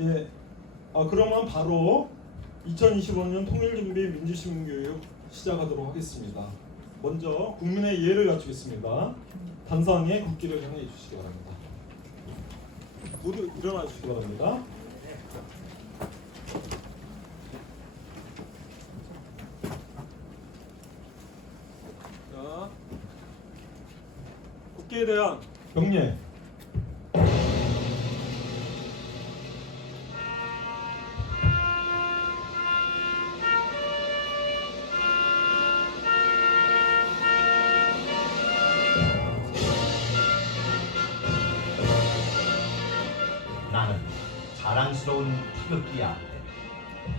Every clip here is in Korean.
예, 그러면 바로 2025년 통일준비 민주시민교육 시작하도록 하겠습니다. 먼저 국민의 예를 갖추겠습니다. 단상에 국기를 향해 주시기 바랍니다. 모두 일어나 주시기 바랍니다. 자, 국기에 대한 경례. 나는 자랑스러운 태극기 앞에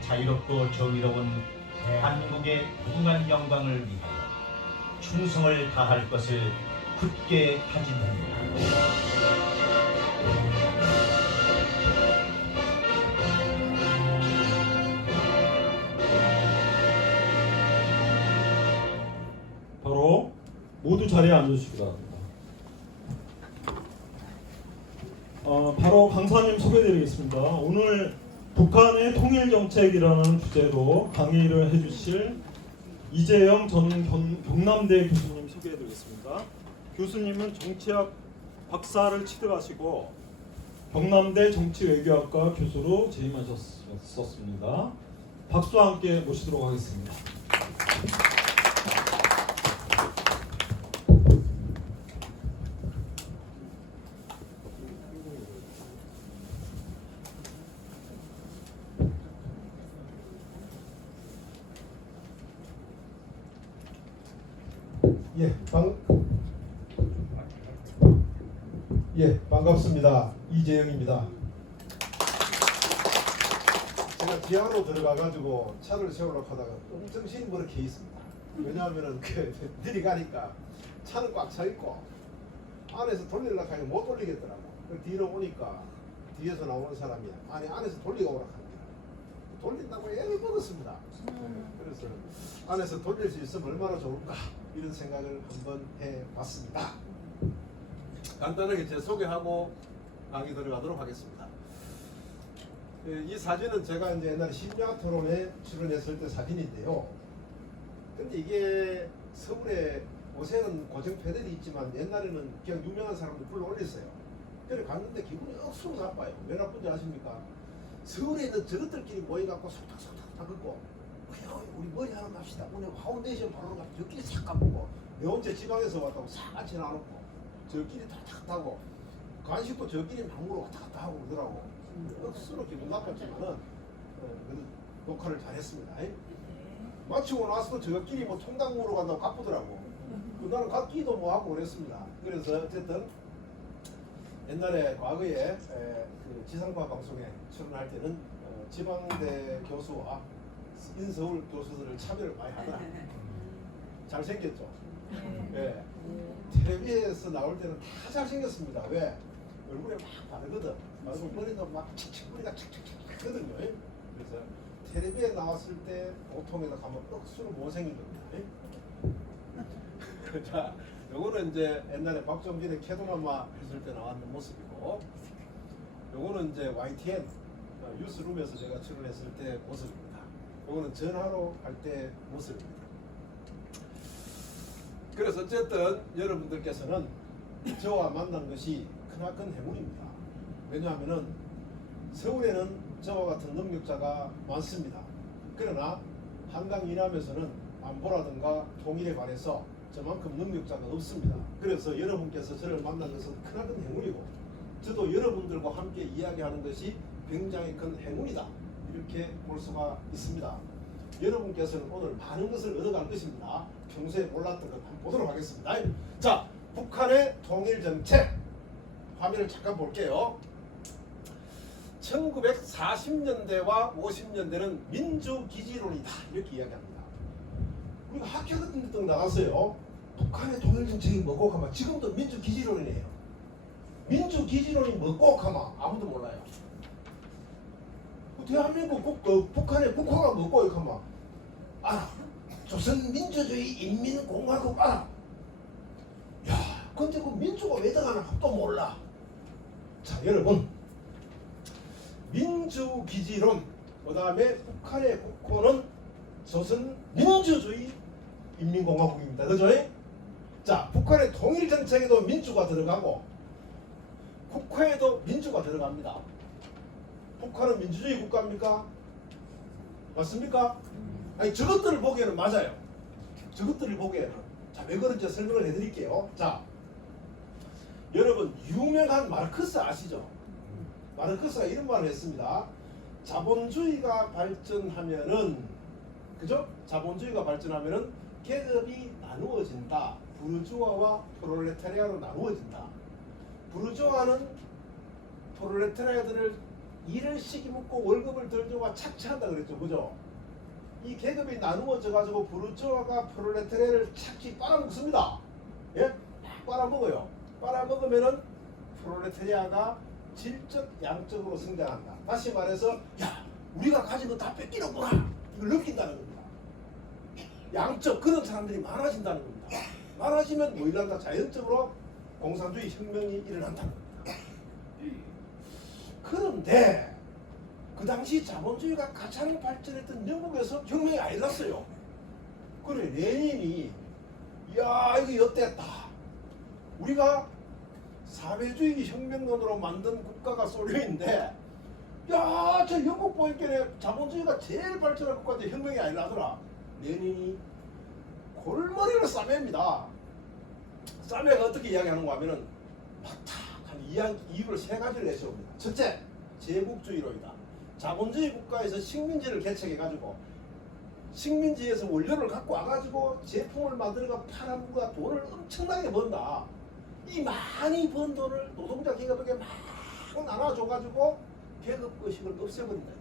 자유롭고 정의로운 대한민국의 무궁한 영광을 위하여 충성을 다할 것을 굳게 다짐합니다. 바로 모두 자리에 앉아주시기 바랍니다. 바로 강사님 소개드리겠습니다. 오늘 북한의 통일정책이라는 주제로 강의를 해주실 이재영 전 경남대 교수님 소개해드리겠습니다. 교수님은 정치학 박사를 취득하시고 경남대 정치외교학과 교수로 재임하셨습니다. 박수와 함께 모시도록 하겠습니다. 반갑습니다. 이재영입니다. 제가 지하로 들어가가지고 차를 세우려고 하다가 엄청 시름버럭해 있습니다. 왜냐하면 들이 가니까 차는 꽉 차 있고 안에서 돌리려고 하니까 못 돌리겠더라고. 뒤로 오니까 뒤에서 나오는 사람이 안에서 돌리고 오라고 합니다. 돌린다고 애를 먹었습니다. 그래서 안에서 돌릴 수 있으면 얼마나 좋을까 이런 생각을 한번 해봤습니다. 간단하게 제 소개하고 강의 들어가도록 하겠습니다. 이 사진은 제가 이제 옛날에 심야 토론에 출연했을 때 사진인데요. 근데 이게 서울에 요새는 고정 패널이 있지만 옛날에는 그냥 유명한 사람들 불러 올렸어요. 그래 갔는데 기분이 억수로 나빠요. 왜 나쁜지 아십니까? 서울에 있는 저것들끼리 모여갖고 속닥속닥 다 긋고 우리 머리 하나 납시다. 오늘 파운데이션 바르러 가서 저끼리 싹 까보고 내 혼자 지방에서 왔다고 싹 같이 나눠놓고 저끼리 탁탁 타고 간식도 저끼리 막무로 왔다 갔다 하고 그러더라고. 억수로 기분 나빴지만은 그래도 녹화를 잘했습니다. 마치고 나서도 저끼리 뭐 통닭 먹으러 간다고 가쁘더라고. 나는 갖기도 뭐 하고 그랬습니다. 그래서 어쨌든 옛날에 과거에 그 지상파 방송에 출연할 때는 지방대 교수와 인서울 교수들을 참여를 많이 하더라. 잘생겼죠? 예. 텔레비에서 나올 때는 다 잘생겼습니다. 왜? 얼굴에 막 바르거든. 그리고 머리도 막 머리가 착착착 하거든요. 그래서 텔레비에 나왔을 때 보통에다 가면 억수로 못생긴 겁니다. 자, 요거는 이제 옛날에 박정진의 캐도마마 했을 때 나왔는 모습이고, 요거는 이제 YTN 뉴스룸에서 제가 출연했을 때 모습입니다. 요거는 전화로 할 때 모습입니다. 그래서 어쨌든 여러분들께서는 저와 만난 것이 크나큰 행운입니다. 왜냐하면은 서울에는 저와 같은 능력자가 많습니다. 그러나 한강 이남에서는 안보라든가 통일에 관해서 저만큼 능력자가 없습니다. 그래서 여러분께서 저를 만난 것은 크나큰 행운이고 저도 여러분들과 함께 이야기하는 것이 굉장히 큰 행운이다. 이렇게 볼 수가 있습니다. 여러분께서는 오늘 많은 것을 얻어갈 것입니다. 평소에 몰랐던 것 한번 보도록 하겠습니다. 자, 북한의 통일정책 화면을 잠깐 볼게요. 1940년대와 50년대는 민주기지론이다 이렇게 이야기합니다. 우리가 학교 같은 데 나갔어요. 북한의 통일정책이 뭐고 하면 지금도 민주기지론이네요. 민주기지론이 뭐고 하면 아무도 몰라요. 대한민국 북한의 국호가 뭐고 이렇게 하면 알아. 조선민주주의 인민공화국 알아. 야, 근데 그 민주가 왜 들어가나 또 몰라. 자, 여러분, 민주기지론, 그 다음에 북한의 국호는 조선민주주의 인민공화국입니다. 그죠? 자, 북한의 통일정책에도 민주가 들어가고 국회에도 민주가 들어갑니다. 북한은 민주주의 국가입니까? 맞습니까? 아니, 저것들을 보기에는 맞아요. 저것들을 보기에는. 자, 왜 그런지 설명을 해드릴게요. 자, 여러분 유명한 마르크스 아시죠? 마르크스가 이런 말을 했습니다. 자본주의가 발전하면은, 그죠? 자본주의가 발전하면은 계급이 나누어진다. 부르주아와 프롤레타리아로 나누어진다. 부르주아는 프롤레타리아들을 일을 시기 묻고 월급을 덜 주고 착취한다 그랬죠. 그죠? 이 계급이 나누어져 가지고 부르주아가 프롤레타리아를 착취 빨아먹습니다. 예? 빨아먹어요. 빨아먹으면은 프롤레타리아가 질적 양적으로 성장한다. 다시 말해서 야, 우리가 가진 거 다 뺏기는구나, 이걸 느낀다는 겁니다. 양적, 그런 사람들이 많아진다는 겁니다. 많아지면 뭐 일어난다? 자연적으로 공산주의 혁명이 일어난다는 겁니다. 그런데 그 당시 자본주의가 가장 발전했던 영국에서 혁명이 안 일어났어요. 그래, 레닌이 야, 이거 엿됐다. 우리가 사회주의 혁명론으로 만든 국가가 소련인데, 야, 저 영국 보니까 자본주의가 제일 발전한 국가인데 혁명이 안 일어나더라. 레닌이 골머리를 싸맵니다. 싸매가 어떻게 이야기하는가 하면은 막탁한 이유를 세 가지를 내세웁니다. 첫째, 제국주의로이다. 자본주의 국가에서 식민지를 개척해가지고 식민지에서 원료를 갖고 와가지고 제품을 만들어가 팔아먹어 돈을 엄청나게 번다. 이 많이 번 돈을 노동자 계급에게 막 나눠줘가지고 계급의식을 없애버린다.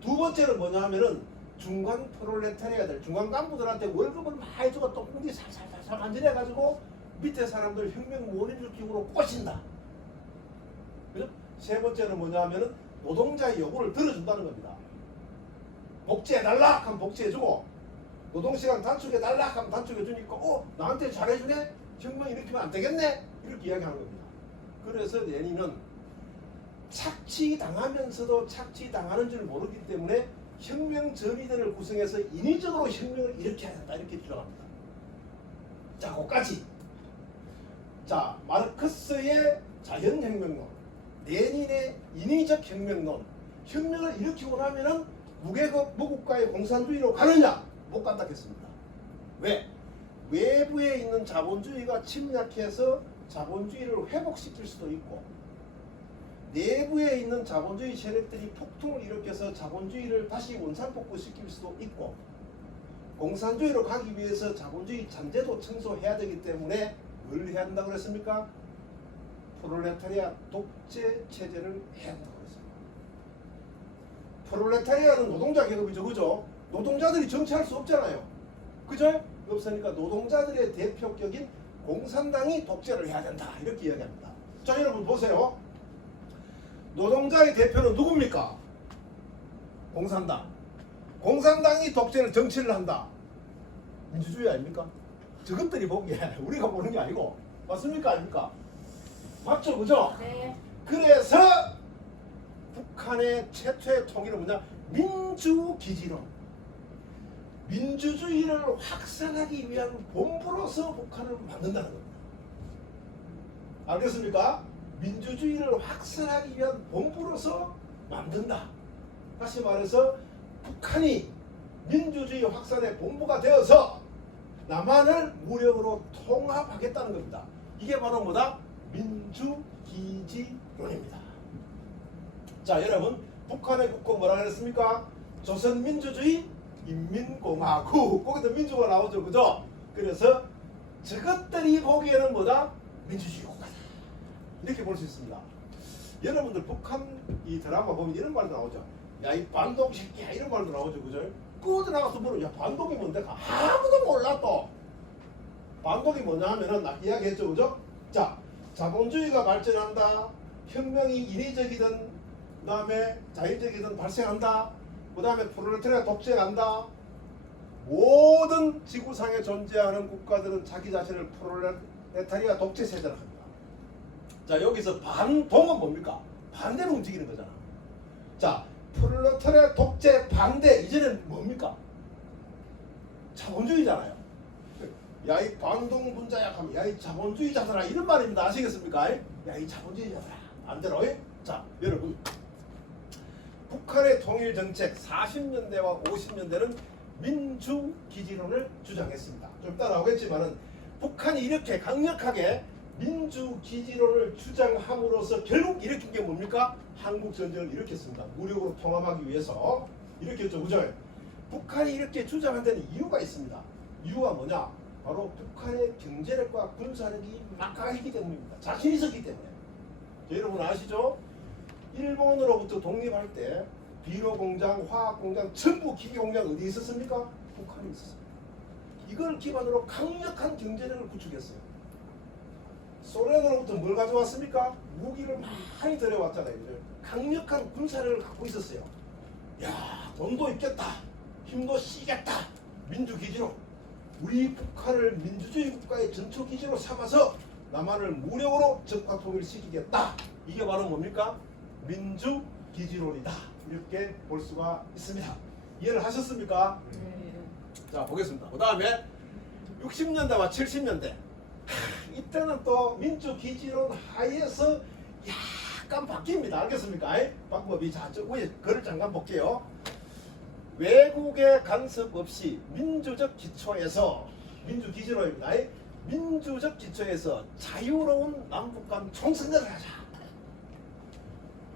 두 번째는 뭐냐 하면은 중간 프롤레타리아들, 중간 간부들한테 월급을 많이 주고 똥공기 살살살살 간절해가지고 밑에 사람들 혁명 원인일으키고로 꼬신다. 그죠? 세 번째는 뭐냐 하면은 노동자의 요구를 들어준다는 겁니다. 복지해달라 하면 복지해주고, 노동시간 단축해달라 하면 단축해주니까 나한테 잘해주네? 혁명 일으키면 안 되겠네? 이렇게 이야기하는 겁니다. 그래서 레닌은 착취당하면서도 착취당하는 줄 모르기 때문에 혁명 전위들을 구성해서 인위적으로 혁명을 일으켜야 된다, 이렇게 주장합니다. 자, 거기까지. 자, 마르크스의 자연혁명론, 레닌의 인위적 혁명론, 혁명을 일으키고 나면은 무계급 무국가의 공산주의로 가느냐? 못 간다 했습니다. 왜? 외부에 있는 자본주의가 침략해서 자본주의를 회복시킬 수도 있고, 내부에 있는 자본주의 세력들이 폭동을 일으켜서 자본주의를 다시 원상복구시킬 수도 있고, 공산주의로 가기 위해서 자본주의 잔재도 청소해야 되기 때문에 뭘 해야 한다고 그랬습니까? 프롤레타리아 독재 체제를 해야 한다고 그랬습니다. 프롤레타리아는 노동자 계급이죠. 그죠? 노동자들이 정치할 수 없잖아요. 그죠? 없으니까 노동자들의 대표격인 공산당이 독재를 해야 된다, 이렇게 이야기합니다. 자, 여러분 보세요. 노동자의 대표는 누굽니까? 공산당. 공산당이 독재를 정치를 한다. 민주주의 아닙니까? 저것들이 보기에 우리가 보는 게 아니고, 맞습니까? 아닙니까? 맞죠? 그죠? 네. 그래서 북한의 최초의 통일은 뭐냐? 민주기지론. 민주주의를 확산하기 위한 본부로서 북한을 만든다는 겁니다. 알겠습니까? 민주주의를 확산하기 위한 본부로서 만든다. 다시 말해서 북한이 민주주의 확산의 본부가 되어서 남한을 무력으로 통합하겠다는 겁니다. 이게 바로 뭐다? 민주기지론입니다. 자, 여러분, 북한의 국호 뭐라 그랬습니까? 조선민주주의 인민공화국. 거기도 민주가 나오죠. 그죠? 그래서 저것들이 보기에는 뭐다? 민주주의 국가다, 이렇게 볼 수 있습니다. 여러분들 북한 이 드라마 보면 이런 말도 나오죠. 야, 이 반동 새끼야, 이런 말도 나오죠. 그죠? 그거 나가서 물어. 야, 반동이 뭔데? 아무도 몰라. 또 반동이 뭐냐 하면은 나 이야기했죠. 그죠? 자, 자본주의가 발전한다. 혁명이 인위적이든 그 다음에 자율적이든 발생한다. 그 다음에 프롤레타리아 독재한다. 모든 지구상에 존재하는 국가들은 자기 자신을 프롤레타리아 독재 세대라 합니다. 자, 여기서 반동은 뭡니까? 반대로 움직이는 거잖아. 자, 프롤레타리아 독재 반대 이제는 뭡니까? 자본주의잖아요. 야 이 반동분자야 하면 야 이 자본주의자들아 이런 말입니다. 아시겠습니까? 야 이 자본주의자들아 반대로. 자 여러분 북한의 통일 정책 40년대와 50년대는 민주 기지론을 주장했습니다. 좀 이따 나오겠지만은 북한이 이렇게 강력하게 민주 기지론을 주장함으로써 결국 일으킨 게 뭡니까? 한국 전쟁을 일으켰습니다. 무력으로 통합하기 위해서 일으켰죠, 그죠? 북한이 이렇게 주장한 데는 이유가 있습니다. 이유가 뭐냐? 바로 북한의 경제력과 군사력이 막강했기 때문입니다. 자신이 있었기 때문에. 여러분 아시죠? 일본으로부터 독립할 때 비료 공장, 화학 공장, 전부 기계 공장 어디 있었습니까? 북한에 있었습니다. 이걸 기반으로 강력한 경제력을 구축했어요. 소련으로부터 뭘 가져왔습니까? 무기를 많이 들여왔잖아요. 강력한 군사력을 갖고 있었어요. 야, 돈도 있겠다. 힘도 씨겠다. 민주기지로 우리 북한을 민주주의 국가의 전초기지로 삼아서 남한을 무력으로 적화통일시키겠다. 이게 바로 뭡니까? 민주기지론이다. 이렇게 볼 수가 있습니다. 이해를 하셨습니까? 자, 보겠습니다. 그 다음에 60년대와 70년대 이때는 또 민주기지론 하에서 약간 바뀝니다. 알겠습니까? 방법이 자, 저 위에 글을 잠깐 볼게요. 외국의 간섭 없이 민주적 기초에서 민주기지론입니다. 민주적 기초에서 자유로운 남북 간 총선거를 하자.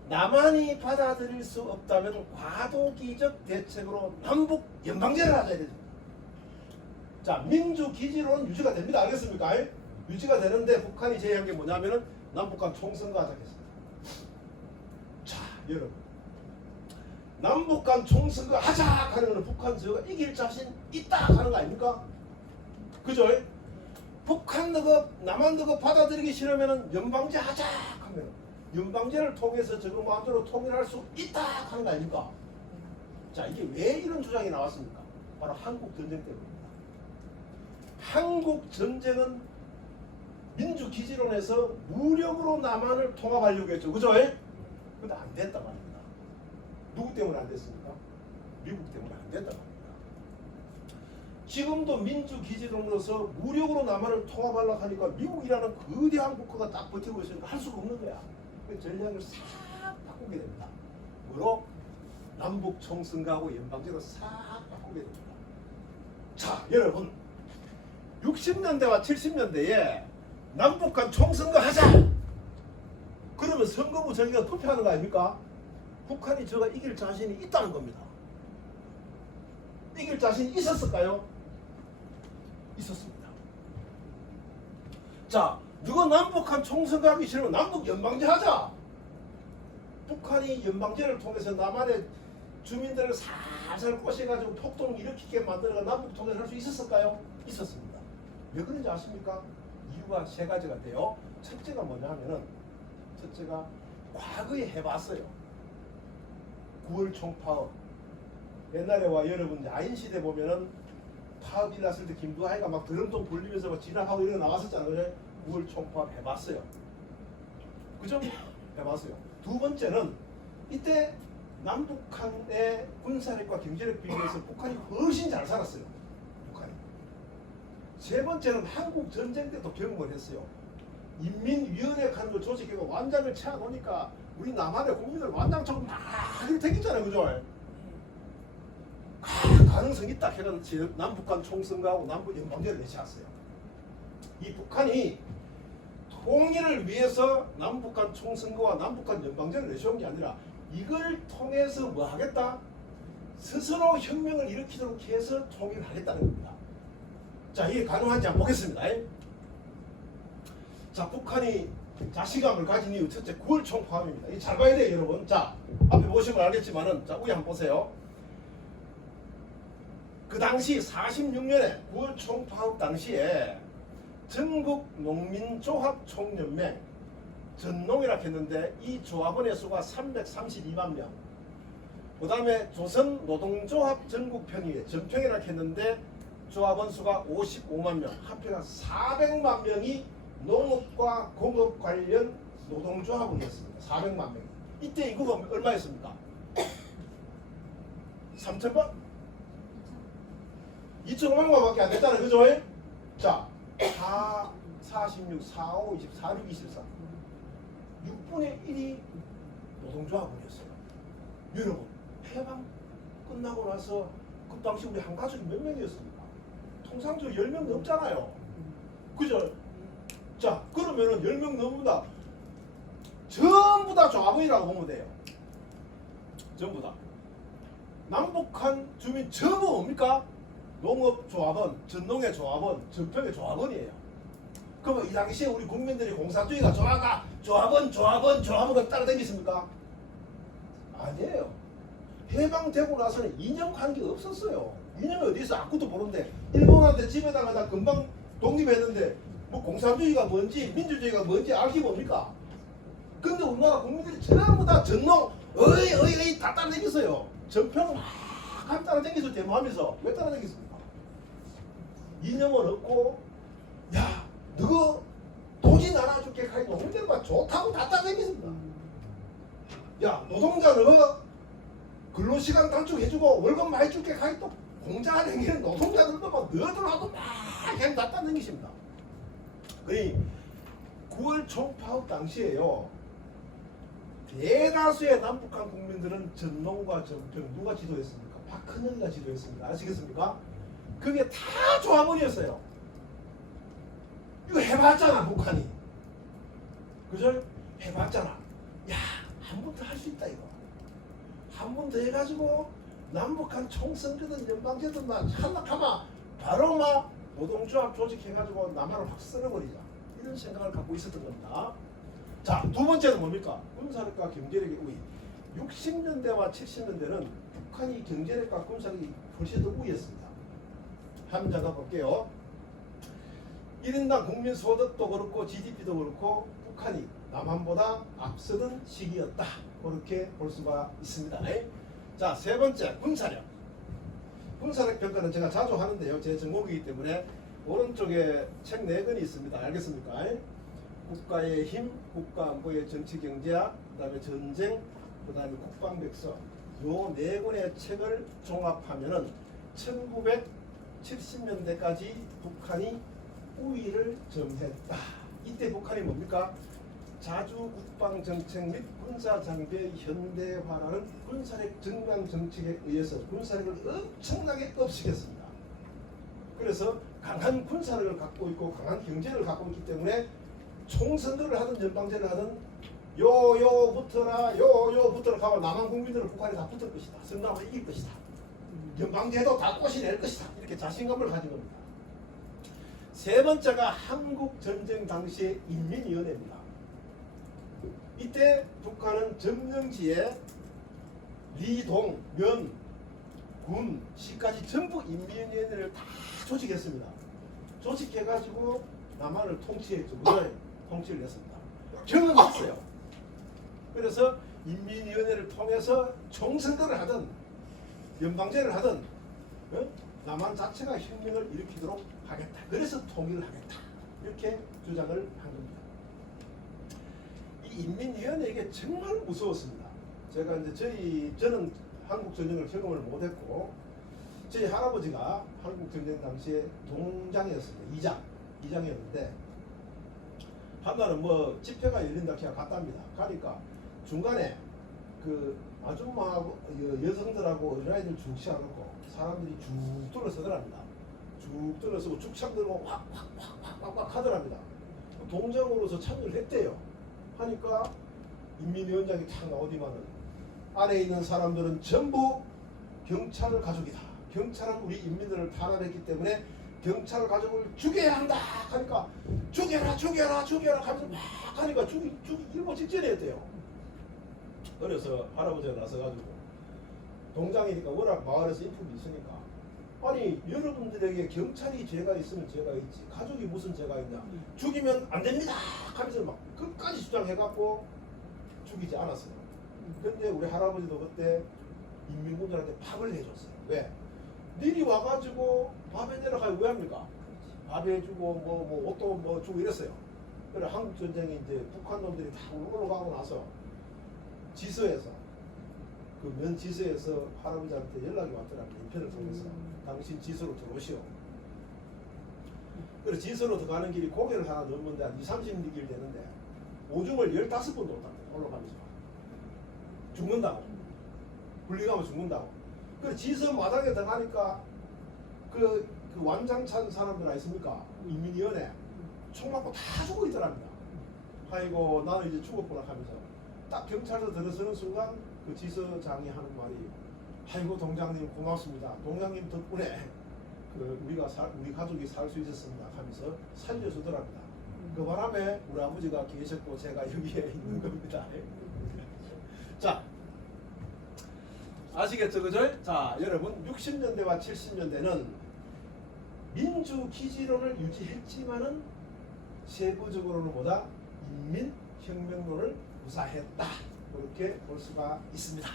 남한이 받아들일 수 없다면 과도기적 대책으로 남북 연방제를 하자. 자, 민주기지론 유지가 됩니다. 알겠습니까? 유지가 되는데 북한이 제의한 게 뭐냐면은 남북 간 총선거 하자 했습니다. 자, 여러분. 남북 간 총선거 하자 하는 거는 북한 저가 이길 자신 있다 하는 거 아닙니까? 그죠? 북한 너가 남한 너가 받아들이기 싫으면은 연방제 하자 하면 연방제를 통해서 저거 마음대로 통일할 수 있다 하는 거 아닙니까? 자, 이게 왜 이런 주장이 나왔습니까? 바로 한국 전쟁 때문입니다. 한국 전쟁은 민주기지론에서 무력으로 남한을 통합하려고 했죠. 그죠? 근데 안 됐단 말입니다. 누구 때문에 안 됐습니까? 미국 때문에 안 됐단 말입니다. 지금도 민주기지론으로서 무력으로 남한을 통합하려고 하니까 미국이라는 거대한 국가가 딱 버티고 있으니까 할 수가 없는 거야. 전략을 싹 바꾸게 됩니다. 뭐로? 남북 총선거하고 연방제로 싹 바꾸게 됩니다. 자, 여러분 60년대와 70년대에 남북 간 총선거 하자. 그러면 선거부 저기가 투표하는 거 아닙니까? 북한이 저가 이길 자신이 있다는 겁니다. 이길 자신이 있었을까요? 있었습니다. 자, 누가 남북한 총선거 하기 싫으면 남북 연방제 하자. 북한이 연방제를 통해서 남한의 주민들을 살살 꼬셔가지고 폭동을 일으키게 만들어가 남북 통일을 할 수 있었을까요? 있었습니다. 왜 그런지 아십니까? 이유가 세 가지가 돼요. 첫째가 뭐냐 하면은 첫째가 과거에 해봤어요. 9월 총파업. 옛날에와 여러분 야인 시대 보면은 파업이 났을 때 김두하이가 막 드럼통 불리면서 막 진압하고 이런 거 나왔었잖아요. 9월 총파업 해봤어요. 그죠? 해봤어요. 두 번째는 이때 남북한의 군사력과 경제력 비교해서 북한이 훨씬 잘 살았어요. 북한이. 세 번째는 한국 전쟁 때도 경험을 했어요. 인민위원회 하는 걸 조직해서 완장을 채워놓으니까 우리 남한의 국민들 완장처럼 막 이렇게 되겠잖아요. 그죠? 가능성이 있다 해는 남북한 총선거하고 남북 연방제를 내세웠어요. 이 북한이 통일을 위해서 남북한 총선거와 남북한 연방제를 내세운 게 아니라 이걸 통해서 뭐 하겠다? 스스로 혁명을 일으키도록 해서 통일을 하겠다는 겁니다. 자, 이게 가능한지 한번 보겠습니다. 자, 북한이 자신감을 가진 이유 첫째 9월 총파업입니다. 이 잘 봐야 돼요, 여러분. 자, 앞에 보시면 알겠지만은 자, 위에 한번 보세요. 그 당시 46년에 9월 총파업 당시에 전국 농민조합총연맹 전농이라 했는데 이 조합원의 수가 332만 명. 그 다음에 조선노동조합 전국평의회 전평이라 했는데 조합원 수가 55만 명. 합해가 400만 명이 농업과 공업 관련 노동조합원이었습니다. 400만 명. 이때 인구가 얼마였습니까? 3,000만? 2,500만밖에 안 됐잖아요. 그죠? 자, 4, 46, 4, 5, 20, 4, 6, 24. 6분의 1이 노동조합원이었어요. 여러분, 해방 끝나고 나서 그 당시 우리 한 가족이 몇 명이었습니까? 통상적으로 10명 넘잖아요. 그죠? 자, 그러면은 10명 넘는다. 전부 다 조합원이라고 보면 돼요. 전부 다. 남북한 주민 전부 뭡니까? 농업조합원, 전농의 조합원, 전평의 조합원이에요. 그러면 이 당시에 우리 국민들이 공산주의가 조합원 따라다니겠습니까? 아니에요. 해방되고 나서는 이념 관계 없었어요. 이념이 어디 있어? 아무것도 모르는데 일본한테 지배당하다 금방 독립했는데 뭐 공산주의가 뭔지 민주주의가 뭔지 알기 뭡니까? 근데 우리나라 국민들이 전부 다 전농 어이 다 따라다녔어요. 전평 막 따라다니면서 데모하면서 왜 따라다녔습니까? 이념은 없고 야 너가 토지 나눠줄게 하니 농민들과 좋다고 다 따라다녔습니다. 야 노동자 너 근로시간 단축해주고 월급 많이 줄게 하니 또 공장 행기는 노동자들도 막 너들하고 막 그냥 다 따라다니십니다. 그러니 9월 총파업 당시에요. 대다수의 남북한 국민들은 전농과 전평 누가 지도했습니까? 박헌영이가 지도했습니다. 아시겠습니까? 그게 다 조합원이었어요. 이거 해봤잖아 북한이. 그죠? 해봤잖아. 야, 한 번 더 할 수 있다 이거. 한 번 더 해가지고 남북한 총선거든 연방제든 막 한락하마 바로 막 노동조합 조직해가지고 남한을 확 쓸어버리자. 이런 생각을 갖고 있었던 겁니다. 자, 두 번째는 뭡니까? 군사력과 경제력의 우위. 60년대와 70년대는 북한이 경제력과 군사력이 훨씬 더 우위였습니다. 한번 잠깐 볼게요. 1인당 국민 소득도 그렇고 GDP도 그렇고 북한이 남한보다 앞서던 시기였다. 그렇게 볼 수가 있습니다. 자, 세 번째 군사력. 군사력 평가는 제가 자주 하는데요. 제 전공이기 때문에 오른쪽에 책 4권이 있습니다. 알겠습니까? 국가의 힘, 국가 안보의 정치 경제학, 그다음에 전쟁, 그다음에 국방백서 요 4권의 책을 종합하면은 1970년대까지 북한이 우위를 점했다. 이때 북한이 뭡니까? 자주 국방 정책 및 군사 장비의 현대화라는 군사력 증강 정책에 의해서 군사력을 엄청나게 업시켰습니다. 그래서 강한 군사력을 갖고 있고 강한 경제를 갖고 있기 때문에 총선거를 하든 연방제를 하든 요요 붙어라 가고 남한 국민들은 북한에 다 붙을 것이다. 선남아 이길 것이다. 연방제도 다 꼬시낼 것이다. 이렇게 자신감을 가진 겁니다. 세 번째가 한국 전쟁 당시의 인민위원회입니다. 이때 북한은 점령지에 리동, 면, 군, 시까지 전부 인민위원회를 다 조직했습니다. 조직해가지고 남한을 통치했죠. 통치를 했습니다. 경험했어요. 그래서 인민위원회를 통해서 총선거를 하든 연방제를 하든 남한 자체가 혁명을 일으키도록 하겠다. 그래서 통일을 하겠다. 이렇게 주장을 한 겁니다. 이 인민위원회에게 정말 무서웠습니다. 제가 이제 저는 한국 전쟁을 경험을 못했고 저희 할아버지가 한국 전쟁 당시에 동장이었습니다. 이장이었는데 한날은 뭐 집회가 열린다 해서 갔답니다. 가니까 중간에 그 아줌마하고 여성들하고 어린아이들 쭉 세워놓고 사람들이 쭉 둘러서더랍니다. 쭉 둘러서고 죽창 들고 확 하더랍니다. 동장으로서 참여를 했대요. 하니까 인민위원장이 탁 나오더만은 안에 있는 사람들은 전부 경찰 가족이다. 경찰은 우리 인민들을 탄압했기 때문에 경찰 가족을 죽여야 한다 하니까 죽여라 하면서 막 하니까 죽이고 직전이었대요. 그래서 할아버지가 나서가지고 동장이니까 워낙 마을에서 인품이 있으니까 아니 여러분들에게 경찰이 죄가 있으면 죄가 있지 가족이 무슨 죄가 있냐 죽이면 안 됩니다 하면서 막 끝까지 주장해갖고 죽이지 않았어요. 근데 우리 할아버지도 그때 인민군들한테 팝을 해줬어요. 왜? 니리 와가지고 밥에 내려가요. 왜 합니까? 밥 해주고 뭐 옷도 뭐 주고 이랬어요. 그래 한국 전쟁이 이제 북한 놈들이 다 올라가고 나서 지서에서 그 면 지서에서 할아버지한테 연락이 왔더라고요. 인편을 통해서 당신 지서로 들어오시오. 그래서 지서로 들어가는 길이 고개를 하나 넘는데 한 20-30길 되는데 오줌을 15번 놓았다. 올라가면서 죽는다고. 분리가면 죽는다고. 그래서 지서 마당에 들어가니까 그 완장 찬 사람들 아니습니까? 인민위원회 총 맞고 다 죽어 있더랍니다. 아이고 나는 이제 죽었구나 하면서 딱 경찰서 들어서는 순간 그 지서장이 하는 말이 아이고 동장님 고맙습니다. 동장님 덕분에 우리 가족이 살 수 있었습니다 하면서 살려주더랍니다. 그 바람에 우리 아버지가 계셨고 제가 여기에 있는 겁니다. 자 아시겠죠, 그죠? 자 여러분 60년대와 70년대는 민주기지론을 유지했지만은 세부적으로는 뭐다? 인민혁명론을 구사했다. 그렇게 볼 수가 있습니다.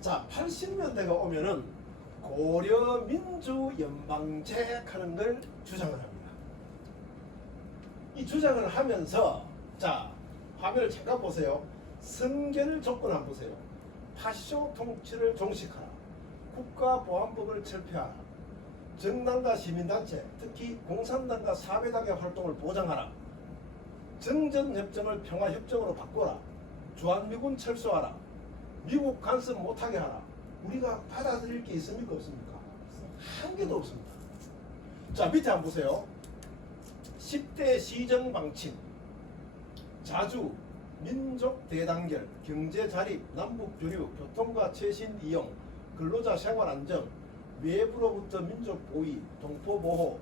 자 80년대가 오면은 고려 민주연방제 하는 걸 주장을 합니다. 이 주장을 하면서 자 화면을 잠깐 보세요. 성결 조건 한번 보세요. 파쇼 통치를 종식하라. 국가보안법을 철폐하라. 정당과 시민단체, 특히 공산당과 사배당의 활동을 보장하라. 정전협정을 평화협정으로 바꿔라. 주한미군 철수하라. 미국 간섭 못하게 하라. 우리가 받아들일 게 있습니까? 없습니까? 한 개도 없습니다. 자 밑에 한번 보세요. 10대 시정방침, 자주, 민족 대단결, 경제 자립, 남북 교류, 교통과 최신 이용, 근로자 생활 안정, 외부로부터 민족 보위, 동포 보호,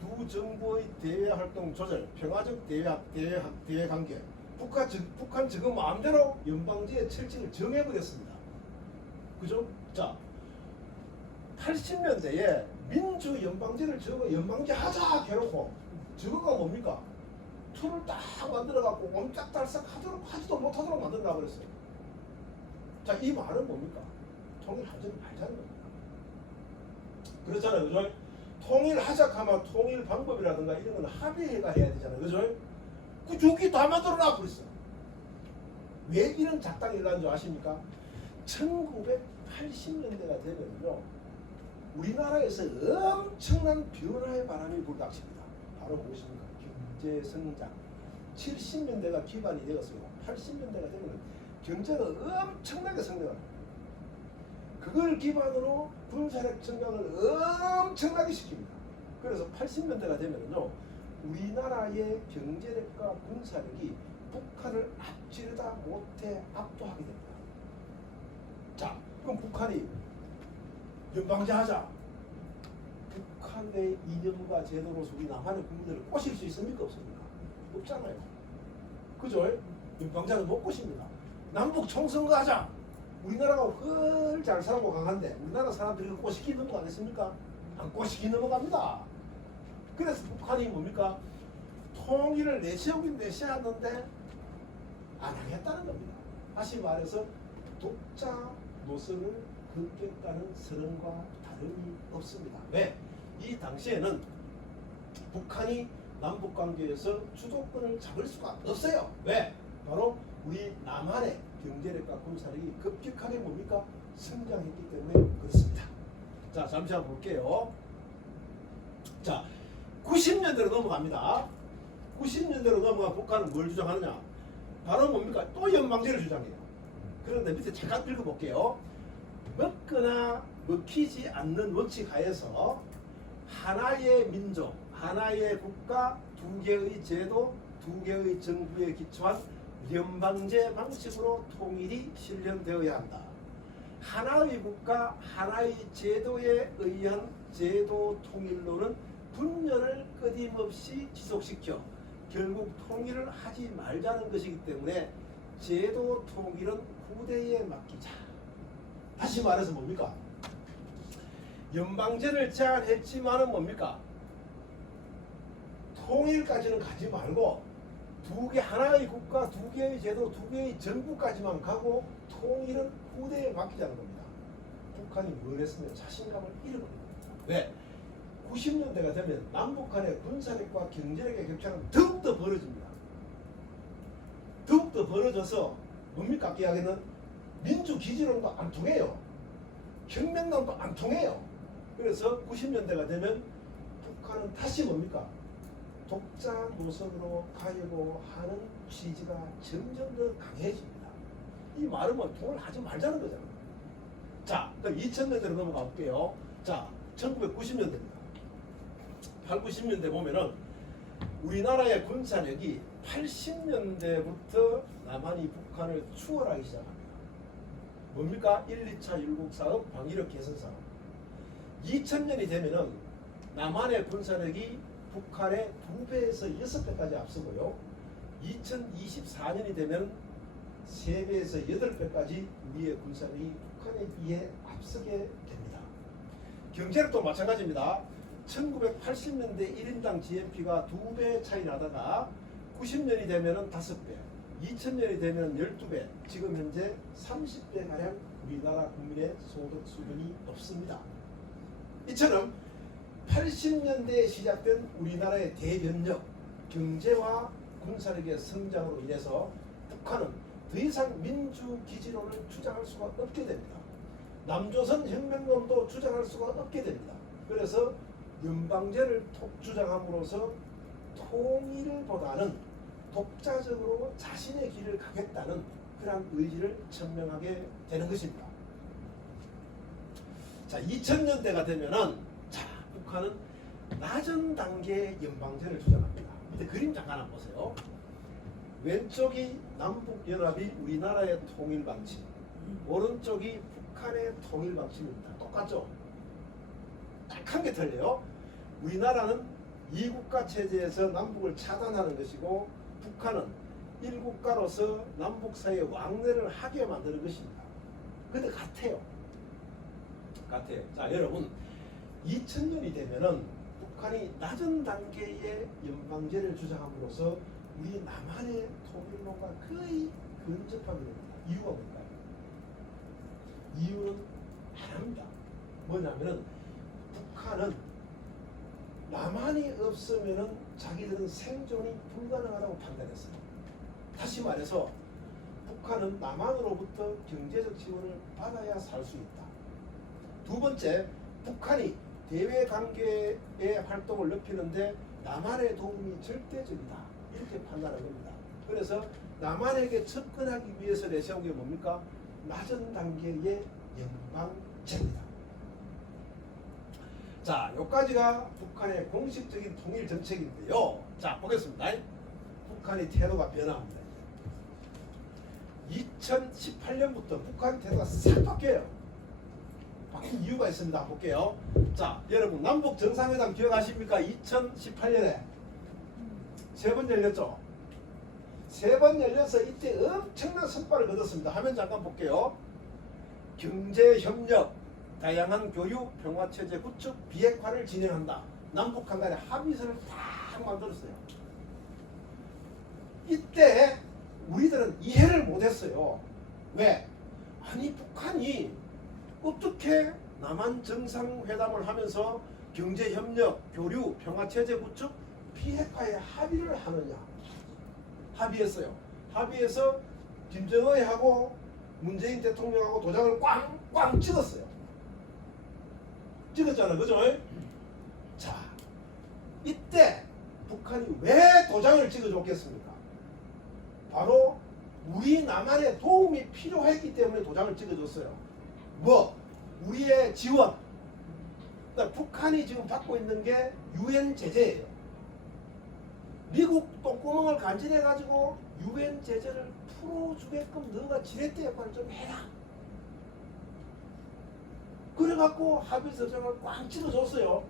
두 정부의 대외 활동 조절, 평화적 대외 관계. 북한 지금 마음대로 연방제의 철칙을 정해버렸습니다. 그죠? 자, 80년대에 민주 연방제를 적어 연방제 하자 해놓고 저거가 뭡니까? 툴을 딱 만들어갖고 옴짝달싹 하지도 못하도록 만들어놔 버렸어요. 자, 이 말은 뭡니까? 통일하지 말자는 겁니다. 그렇잖아요, 그죠? 통일하자 하면 통일 방법이라든가 이런 건 합의해가 해야 되잖아요, 그죠? 그 저기 다 만들어놔 버렸어요. 왜 이런 작당이 일어난 줄 아십니까? 1980년대가 되면요, 우리나라에서 엄청난 변화의 바람이 불닥칩니다. 바로 무엇입니까? 경제 성장. 70년대가 기반이 되었어요. 80년대가 되면 경제가 엄청나게 성장합니다. 그걸 기반으로 군사력 증강을 엄청나게 시킵니다. 그래서 80년대가 되면요, 우리나라의 경제력과 군사력이 북한을 앞지르다 못해 압도하게 됩니다. 자, 그럼 북한이 연방제 하자. 북한의 이념과 제도로서 우리 남한의 국민들을 꼬실 수 있습니까? 없습니까? 없잖아요. 그죠? 연방제는 못 꼬십니다. 남북 총선거 하자. 우리나라가 훨 잘 살고 강한데 우리나라 사람들이 꼬시기 넘어가 겠습니까? 안 꼬시기 넘어갑니다. 그래서 북한이 뭡니까? 통일을 내세우긴 내세웠는데 안 하겠다는 겁니다. 다시 말해서 독자 노선을 긋겠다는 선언과 다름이 없습니다. 왜? 이 당시에는 북한이 남북관계에서 주도권을 잡을 수가 없어요. 왜? 바로 우리 남한의 경제력과 군사력이 급격하게 뭡니까? 성장했기 때문에 그렇습니다. 자, 잠시 한번 볼게요. 자, 90년대로 넘어갑니다. 90년대로 넘어가 북한은 뭘 주장하느냐? 바로 뭡니까? 또 연방제를 주장해요. 그런데 밑에 잠깐 읽어볼게요. 먹거나 먹히지 않는 원칙 하에서 하나의 민족, 하나의 국가, 두 개의 제도, 두 개의 정부에 기초한 연방제 방식으로 통일이 실현되어야 한다. 하나의 국가, 하나의 제도에 의한 제도 통일로는 분열을 끊임없이 지속시켜 결국 통일을 하지 말자는 것이기 때문에 제도 통일은 후대에 맡기자. 다시 말해서 뭡니까? 연방제를 제안했지만은 뭡니까? 통일까지는 가지 말고 두 개, 하나의 국가, 두 개의 제도, 두 개의 정부까지만 가고 통일은 후대에 맡기자는 겁니다. 북한이 뭘 했으면 자신감을 잃어버린 겁니다. 왜? 90년대가 되면 남북한의 군사력과 경제력의 격차는 더욱더 벌어집니다. 이때부터 벌어져서 뭡니까? 이야기는 민주기지론도 안 통해요. 혁명론도 안 통해요. 그래서 90년대가 되면 북한은 다시 뭡니까? 독자 노선으로 가려고 하는 취지가 점점 더 강해집니다. 이 말은 뭐 통을 하지 말자는 거잖아요. 자, 그럼 2000년대로 넘어가 볼게요. 자, 1990년대입니다. 8, 90년대 보면은 우리나라의 군사력이 80년대부터 남한이 북한을 추월하기 시작합니다. 뭡니까? 1, 2차 율곡 사업, 방위력 개선 사업. 2000년이 되면은 남한의 군사력이 북한의 2배에서 6배까지 앞서고요. 2024년이 되면 3배에서 8배까지 우리의 군사력이 북한에 비해 앞서게 됩니다. 경제력도 마찬가지입니다. 1980년대 1인당 GNP가 2배 차이 나다가 90년이 되면 5배, 2000년이 되면 12배, 지금 현재 30배가량 우리나라 국민의 소득 수준이 높습니다. 이처럼 80년대에 시작된 우리나라의 대변력, 경제와 군사력의 성장으로 인해서 북한은 더 이상 민주기지론을 주장할 수가 없게 됩니다. 남조선 혁명론도 주장할 수가 없게 됩니다. 그래서 연방제를 주장함으로써 통일보다는 독자적으로 자신의 길을 가겠다는 그런 의지를 천명하게 되는 것입니다. 자, 2000년대가 되면은 북한은 낮은 단계의 연방제를 주장합니다. 밑에 그림 잠깐 한번 보세요. 왼쪽이 남북연합이 우리나라의 통일방침, 오른쪽이 북한의 통일방침입니다. 똑같죠? 딱 한 개 틀려요. 우리나라는 이국가 체제에서 남북을 차단하는 것이고 북한은 일국가로서 남북 사이에 왕래를 하게 만드는 것입니다. 근데 같아요. 같아요. 자, 여러분 2000년이 되면은 북한이 낮은 단계의 연방제를 주장함으로써 우리 남한의 통일론과 거의 근접하게 됩니다. 이유가 뭘까요? 이유는 하나입니다. 뭐냐면은 북한은 남한이 없으면은 자기들은 생존이 불가능하다고 판단했어요. 다시 말해서 북한은 남한으로부터 경제적 지원을 받아야 살 수 있다. 두 번째, 북한이 대외 관계의 활동을 넓히는데 남한의 도움이 절대적이다. 이렇게 판단한 겁니다. 그래서 남한에게 접근하기 위해서 내세운 게 뭡니까? 낮은 단계의 연방제입니다. 자, 여기까지가 북한의 공식적인 통일 정책인데요. 자, 보겠습니다. 북한의 태도가 변화합니다. 2018년부터 북한 태도가 싹 바뀌어요. 바뀐 이유가 있습니다. 볼게요. 자, 여러분 남북 정상회담 기억하십니까? 2018년에 3번 열렸죠. 3번 열려서 이때 엄청난 성과를 거뒀습니다. 화면 잠깐 볼게요. 경제협력, 다양한 교육, 평화체제 구축, 비핵화를 진행한다. 남북한 간의 합의서를 딱 만들었어요. 이때 우리들은 이해를 못했어요. 왜? 아니 북한이 어떻게 남한 정상회담을 하면서 경제협력, 교류, 평화체제 구축, 비핵화에 합의를 하느냐. 합의했어요. 합의해서 김정은하고 문재인 대통령하고 도장을 꽝꽝 찍었어요. 찍었잖아요. 그죠? 자, 이때 북한이 왜 도장을 찍어줬겠습니까? 바로 우리 남한의 도움이 필요했기 때문에 도장을 찍어줬어요. 뭐? 우리의 지원. 그러니까 북한이 지금 받고 있는 게 UN 제재예요. 미국 똥구멍을 간지내가지고 UN 제재를 풀어주게끔 너가 지렛대 역할을 좀 해라. 그래갖고 합의서장을 꽉 찍어줬어요.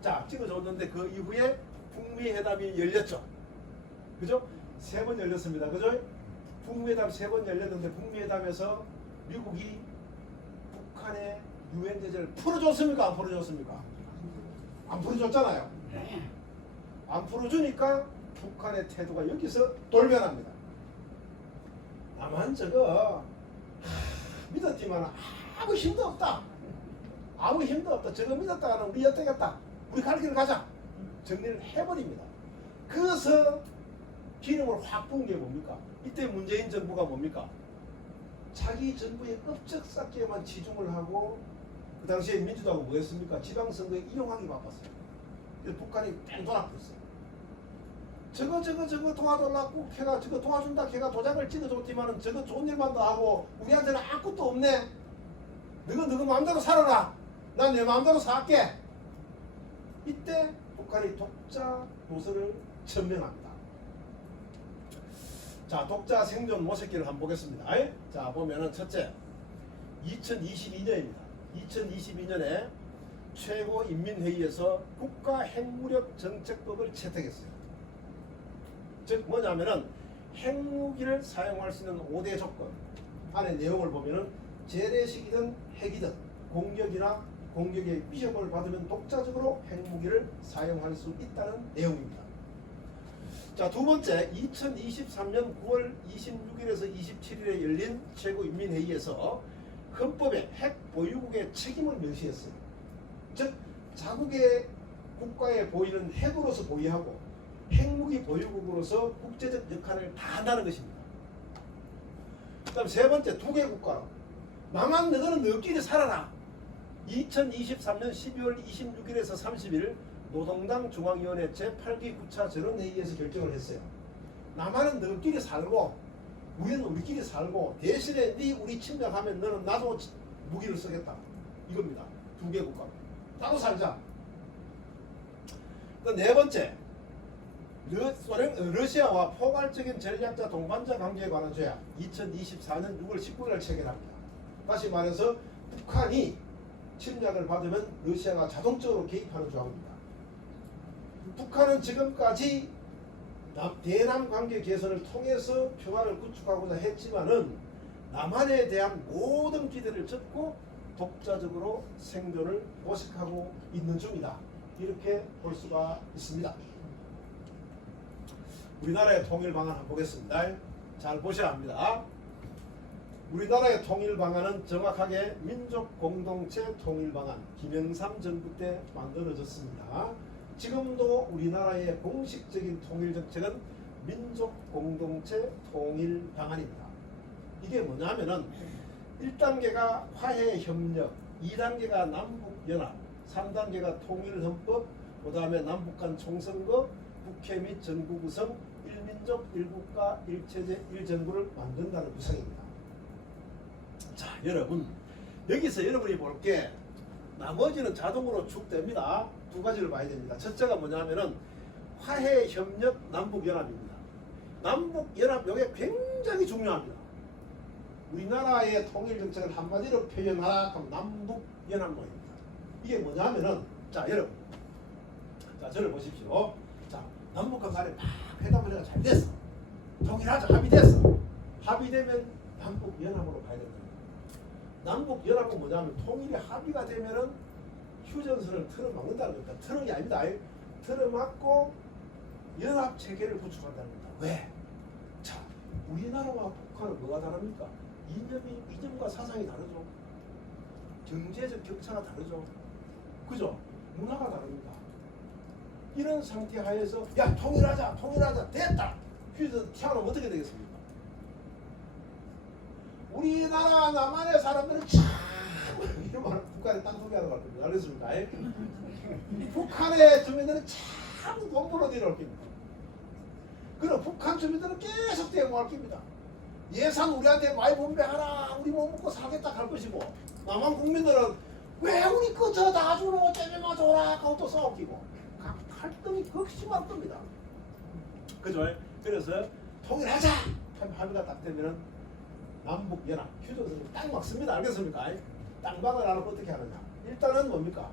자, 찍어줬는데 그 이후에 북미 회담이 열렸죠. 그죠? 3번 열렸습니다. 그죠? 북미 회담 3번 열렸는데 북미 회담에서 미국이 북한의 유엔 제재를 풀어줬습니까? 안 풀어줬습니까? 안 풀어줬잖아요. 안 풀어주니까 북한의 태도가 여기서 돌변합니다. 남한 저거 믿었지만 아무 힘도 없다. 아무 힘도 없다. 저거 믿었다가는 우리 어떻겠다. 우리 갈 길을 가자. 정리를 해버립니다. 그래서 기름을 확 부은 게 뭡니까? 이때 문재인 정부가 뭡니까? 자기 정부의 업적 쌓기에만 치중을 하고 그 당시에 민주당은 뭐였습니까? 지방선거에 이용하기 바빴어요. 그래서 북한이 뺑 돌아버렸어요. 저거 도와달라고 걔가 저거 도와준다 걔가 도장을 찍어줬지만은 저거 좋은 일만 더 하고 우리한테는 아무것도 없네. 너가 마음대로 살아라. 난 내 마음대로 살게. 이때 북한이 독자 노선을 천명합니다. 자, 독자 생존 모색기를 한번 보겠습니다. 자, 보면은 첫째 2022년입니다. 2022년에 최고인민회의에서 국가핵무력정책법을 채택했어요. 즉 뭐냐면은 핵무기를 사용할 수 있는 5대 조건 안에 내용을 보면은 재래식이든 핵이든 공격의 위협을 받으면 독자적으로 핵무기를 사용할 수 있다는 내용입니다. 자, 두 번째 2023년 9월 26일에서 27일에 열린 최고인민회의에서 헌법에 핵 보유국의 책임을 명시했어요. 즉 자국의 국가에 보이는 핵으로서 보유하고 핵무기 보유국으로서 국제적 역할을 다 한다는 것입니다. 그 다음 세 번째 두 개 국가로 나만 너희는 너끼리 살아라. 2023년 12월 26일에서 30일 노동당 중앙위원회 제8기 9차 전원회의에서 결정을 했어요. 남한은 너희끼리 살고 우리는 우리끼리 살고 대신에 네 우리 침략하면 너는 나도 무기를 쓰겠다. 이겁니다. 두 개 국가 따로 살자. 그 네 번째 러시아와 포괄적인 전략자 동반자 관계에 관한 조약 2024년 6월 19일 체결합니다. 다시 말해서 북한이 침략을 받으면 러시아가 자동적으로 개입하는 조항입니다. 북한은 지금까지 대남 관계 개선을 통해서 평화를 구축하고자 했지만은 남한에 대한 모든 기대를 접고 독자적으로 생존을 모색하고 있는 중이다. 이렇게 볼 수가 있습니다. 우리나라의 통일 방안 한번 보겠습니다. 잘 보셔야 합니다. 우리나라의 통일 방안은 정확하게 민족 공동체 통일 방안 김영삼 정부 때 만들어졌습니다. 지금도 우리나라의 공식적인 통일 정책은 민족 공동체 통일 방안입니다. 이게 뭐냐면은 1단계가 화해 협력, 2단계가 남북 연합, 3단계가 통일 헌법, 그다음에 남북 간 총선거, 국회 및 전국 구성, 1민족 1국가 1체제 1정부를 만든다는 구성입니다. 자, 여러분 여기서 여러분이 볼 게 나머지는 자동으로 쭉 됩니다. 두 가지를 봐야 됩니다. 첫째가 뭐냐면은 화해 협력 남북 연합입니다. 남북 연합 이게 굉장히 중요합니다. 우리나라의 통일 정책을 한마디로 표현하라 하면 남북 연합론입니다. 이게 뭐냐면은 자, 여러분 자, 저를 보십시오. 자, 남북한 간에 막 회담을 잘 됐어. 통일하자 합의됐어. 합의되면 남북 연합으로 가야 됩니다. 남북 연합은 뭐냐면 통일이 합의가 되면은 휴전선을 틀어막는다는 겁니다. 틀은 게 아닙니다. 틀어막고 연합 체계를 구축한다는 겁니다. 왜? 자, 우리나라와 북한은 뭐가 다릅니까? 이념과 사상이 다르죠. 경제적 격차가 다르죠. 그죠? 문화가 다릅니다. 이런 상태 하에서 야 통일하자 됐다. 휴전 튀어나오면 어떻게 되겠습니까? 우리나라 남한의 사람들은 참 이런 말 북한에 땅 소개하러 갈 겁니다. 알겠습니까? 북한의 주민들은 참 돈 벌어 내려올 겁니다. 그럼 북한 주민들은 계속 대모할 겁니다. 예산 우리한테 많이 분배하라. 우리 못 먹고 살겠다 할 것이고 남한 국민들은 왜 우리 거저 다 주노 어쩌면 줘라 하고 또 싸우기고 각 갈등이 극심할 겁니다. 그죠? 그래서 통일하자 하면 합의가 딱 되면은 남북연합 휴전선을 딱 막습니다. 알겠습니까? 딱 막으라고 어떻게 하느냐? 일단은 뭡니까?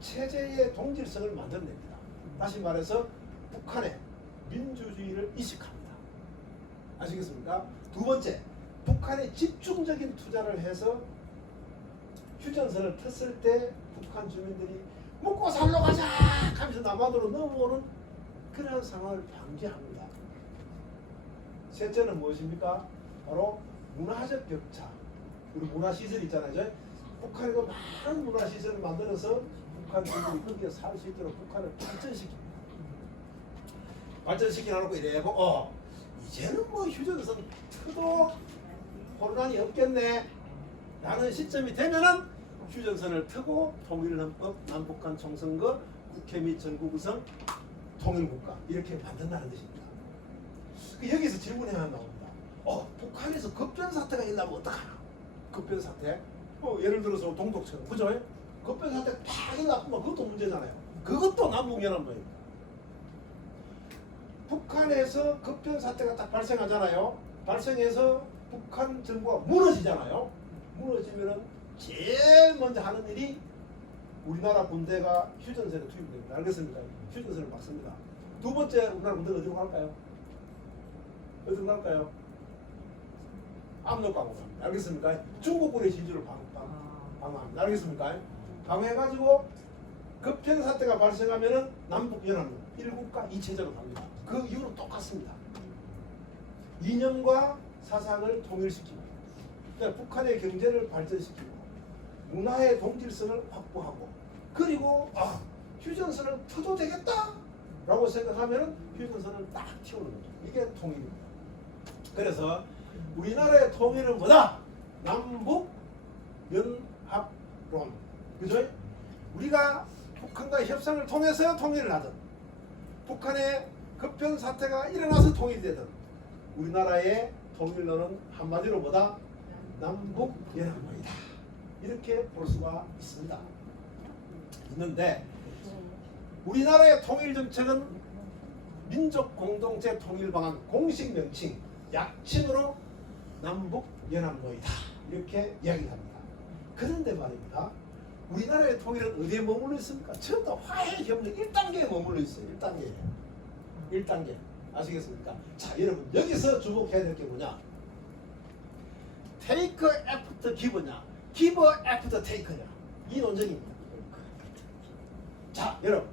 체제의 동질성을 만들어냅니다. 다시 말해서 북한의 민주주의를 이식합니다. 아시겠습니까? 두 번째, 북한에 집중적인 투자를 해서 휴전선을 텄을 때 북한 주민들이 먹고 살러 가자 하면서 남한으로 넘어오는 그런 상황을 방지합니다. 셋째는 무엇입니까? 바로 문화적 격차. 우리 문화시설 있잖아요. 북한에도 많은 문화시설을 만들어서 북한 주민들이 그렇게 살 수 있도록 북한을 발전시킵니다. 발전시켜 놓고 이래 보고 이제는 뭐 휴전선 트도 혼란이 없겠네 라는 시점이 되면은 휴전선을 트고 통일헌법, 남북한 총선거, 국회 및 전국구성 통일국가 이렇게 만든다는 뜻입니다. 여기서 질문이 하나 나옵니다. 북한에서 급변사태가 일어나면 어떡하나? 급변사태? 예를 들어서 동독처럼 그죠? 급변사태가 팍 일어나면 그것도 문제잖아요. 그것도 남북연합로입니다. 북한에서 급변사태가 딱 발생하잖아요. 발생해서 북한 정부가 무너지잖아요. 무너지면은 제일 먼저 하는 일이 우리나라 군대가 휴전선에 투입됩니다. 알겠습니까? 휴전선을 막습니다. 두 번째 우리나라 군대가 어디로 갈까요? 어디로 갈까요? 압록강으로 갑니다. 알겠습니까? 중국군의 진주를 방어합니다. 알겠습니까? 방어해가지고 급변사태가 발생하면은 남북연합로 1국가 2체제로 갑니다. 그 이유는 똑같습니다. 이념과 사상을 통일시키고 그러니까 북한의 경제를 발전시키고 문화의 동질성을 확보하고 그리고 휴전선을 터도 되겠다 라고 생각하면 휴전선을 딱 튀우는 거죠. 이게 통일입니다. 그래서 우리나라의 통일은 뭐다? 남북 연합론. 그죠? 우리가 북한과 협상을 통해서 통일을 하든 북한의 급변 사태가 일어나서 통일되든 우리나라의 통일론은 한마디로 뭐다? 남북 연합론이다. 이렇게 볼 수가 있습니다. 있는데 우리나라의 통일 정책은 민족 공동체 통일 방안 공식 명칭 약칭으로 남북 연합론이다. 이렇게 이야기합니다. 그런데 말입니다. 우리나라의 통일은 어디에 머물러 있습니까? 전부 다 화해협력 1단계에 머물러 있어요. 1단계. 아시겠습니까? 자, 여러분 여기서 주목해야 될 게 뭐냐? take after give냐? give after take냐? 이 논쟁입니다. 자, 여러분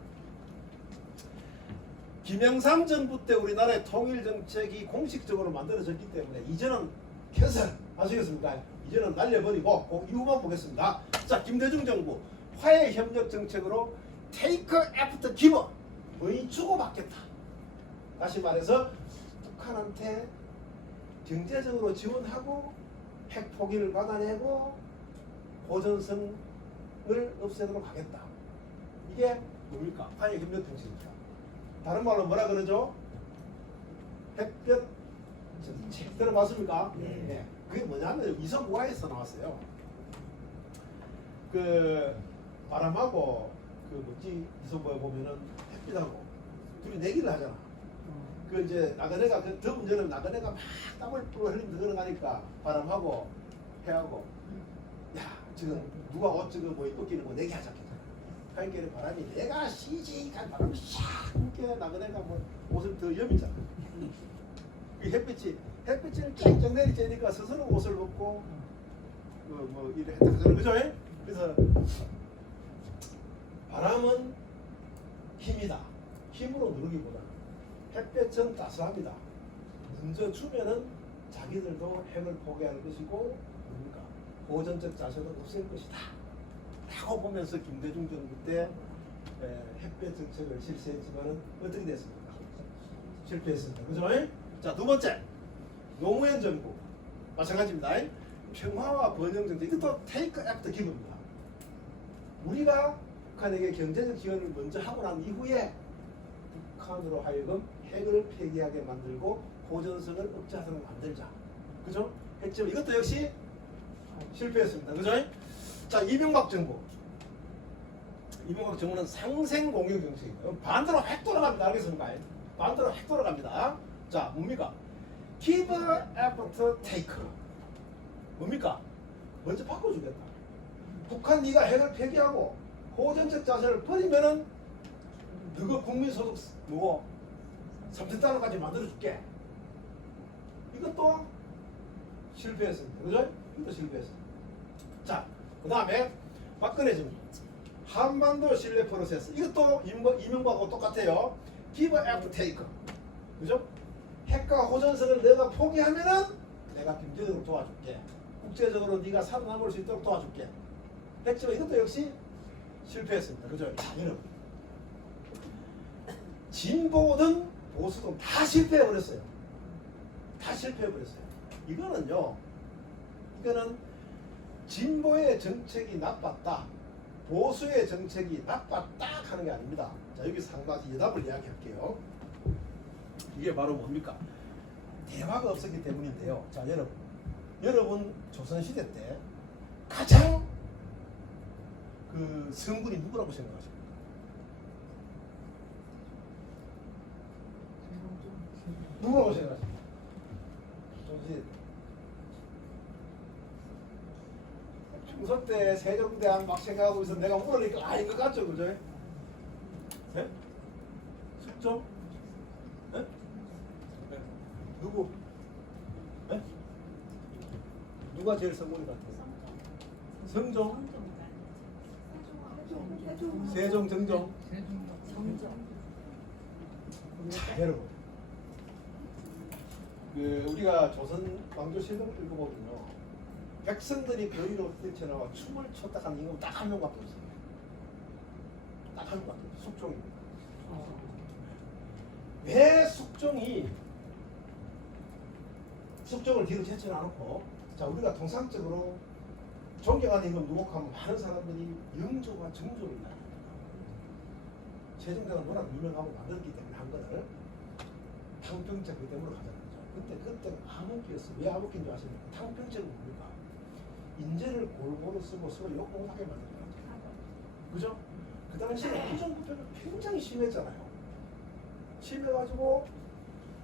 김영삼 정부 때 우리나라의 통일 정책이 공식적으로 만들어졌기 때문에 이제는 캔슬 아시겠습니까? 이제는 날려버리고 그 이유만 보겠습니다. 자, 김대중 정부 화해협력 정책으로 take after give 의 주고받겠다. 다시 말해서 북한한테 경제적으로 지원하고 핵 포기를 받아내고 고전성을 없애도록 하겠다. 이게 뭡니까? 화해협력 정책입니다. 다른 말로 뭐라 그러죠? 햇볕 정책 들어봤습니까? 네. 그게 뭐냐면 이성우화에서 나왔어요. 그 바람하고 그 뭐지 이성우화에 보면은 햇빛하고 둘이 내기를 하잖아. 그 이제 나그네가 그 더운 여름 나그네가 막 땀을 뿌려 흘리면서 걸어가니까 바람하고 해하고 야 지금 누가 옷 지금 뭐 입기는 거 내기 하자. 하니까 바람이 내가 시지간 바람이 샥 이렇게 나그네가 뭐 옷을 더 여미잖아. 그 햇빛을 쫙쫙 내리쬐니까 스스로 옷을 벗고 뭐 이래 했다 그러잖아. 그죠? 그래서 바람은 힘이다. 힘으로 누르기보다 햇볕은 따스합니다. 먼저 주면은 자기들도 핵을 포기할 것이고 뭡니까? 고전적 자세도 없앨 것이다. 라고 보면서 김대중 정부 때 햇볕 정책을 실시했지만은 어떻게 됐습니까? 실패했습니다. 그죠? 자, 두 번째 노무현 정부 마찬가지입니다. 평화와 번영 정책 이것도 take after give입니다. 우리가 북한에게 경제적 지원을 먼저 하고 난 이후에 북한으로 하여금 핵을 폐기하게 만들고 고전성을 억제하도록 만들자. 그죠? 했지만 이것도 역시 실패했습니다. 그죠? 자, 이명박 정부는 상생 공유 정책입니다. 반대로 핵 돌아갑니다. 알겠습니까? 반대로 핵 돌아갑니다. 자, 뭡니까? give after take. 뭡니까? 먼저 바꿔주겠다. 북한 네가 핵을 폐기하고 고전적 자세를 버리면은 너가 국민소득 뭐 3,000달러까지 만들어줄게. 이것도 실패했습니다. 그죠? 이것도 실패했습니다. 자, 그 다음에 박근혜 정부 한반도 신뢰 프로세스 이것도 이명박하고 똑같아요. give after take. 그죠? 핵과 호전성을 내가 포기하면은 내가 경제적으로 도와줄게. 국제적으로 네가 살아남을 수 있도록 도와줄게. 했지만 이것도 역시 실패했습니다. 그죠? 자, 여러분 진보든 보수도 다 실패해버렸어요. 다 실패해버렸어요. 이거는 진보의 정책이 나빴다, 보수의 정책이 나빴다 하는 게 아닙니다. 자, 여기서 한 가지 여답을 이야기할게요. 이게 바로 뭡니까? 대화가 없었기 때문인데요. 자, 여러분 조선시대 때 가장 그 성군이 누구라고 생각하십니까? 누구라고 생각하십니까? 조선시대 때. 중서 때 세종대왕 막 생각하고 있어. 내가 물으니까 아닌 것 같죠, 그죠? 네? 숙종? 네? 누구? 네? 누가 제일 성군이 같아요? 성종? 세종, 정종? 자, 여러분, 우리가 조선 왕조실록을 읽어보면요, 백성들이 거리로 뛰쳐나와 춤을 췄다 하는 임금 딱 한 명밖에 없어요. 딱 한 명밖에 없어요. 숙종입니다. 왜 숙종을 뒤로 제쳐놔놓고, 자, 우리가 통상적으로 존경하는 임금 누구 하면 많은 사람들이 영조와 정조를 말합니다. 세종대가 워낙 유명하고 만들었기 때문에 한 거를 탕평책 그 때문에 가져간 거죠. 그때는 암흑기였어요. 왜 암흑기인 줄 아십니까? 탕평책은 뭡니까? 인재를 골고루 쓰고 서로 욕 못하게 만든 거죠. 그죠? 그 당시에 부정부패가 굉장히 심했잖아요. 심해가지고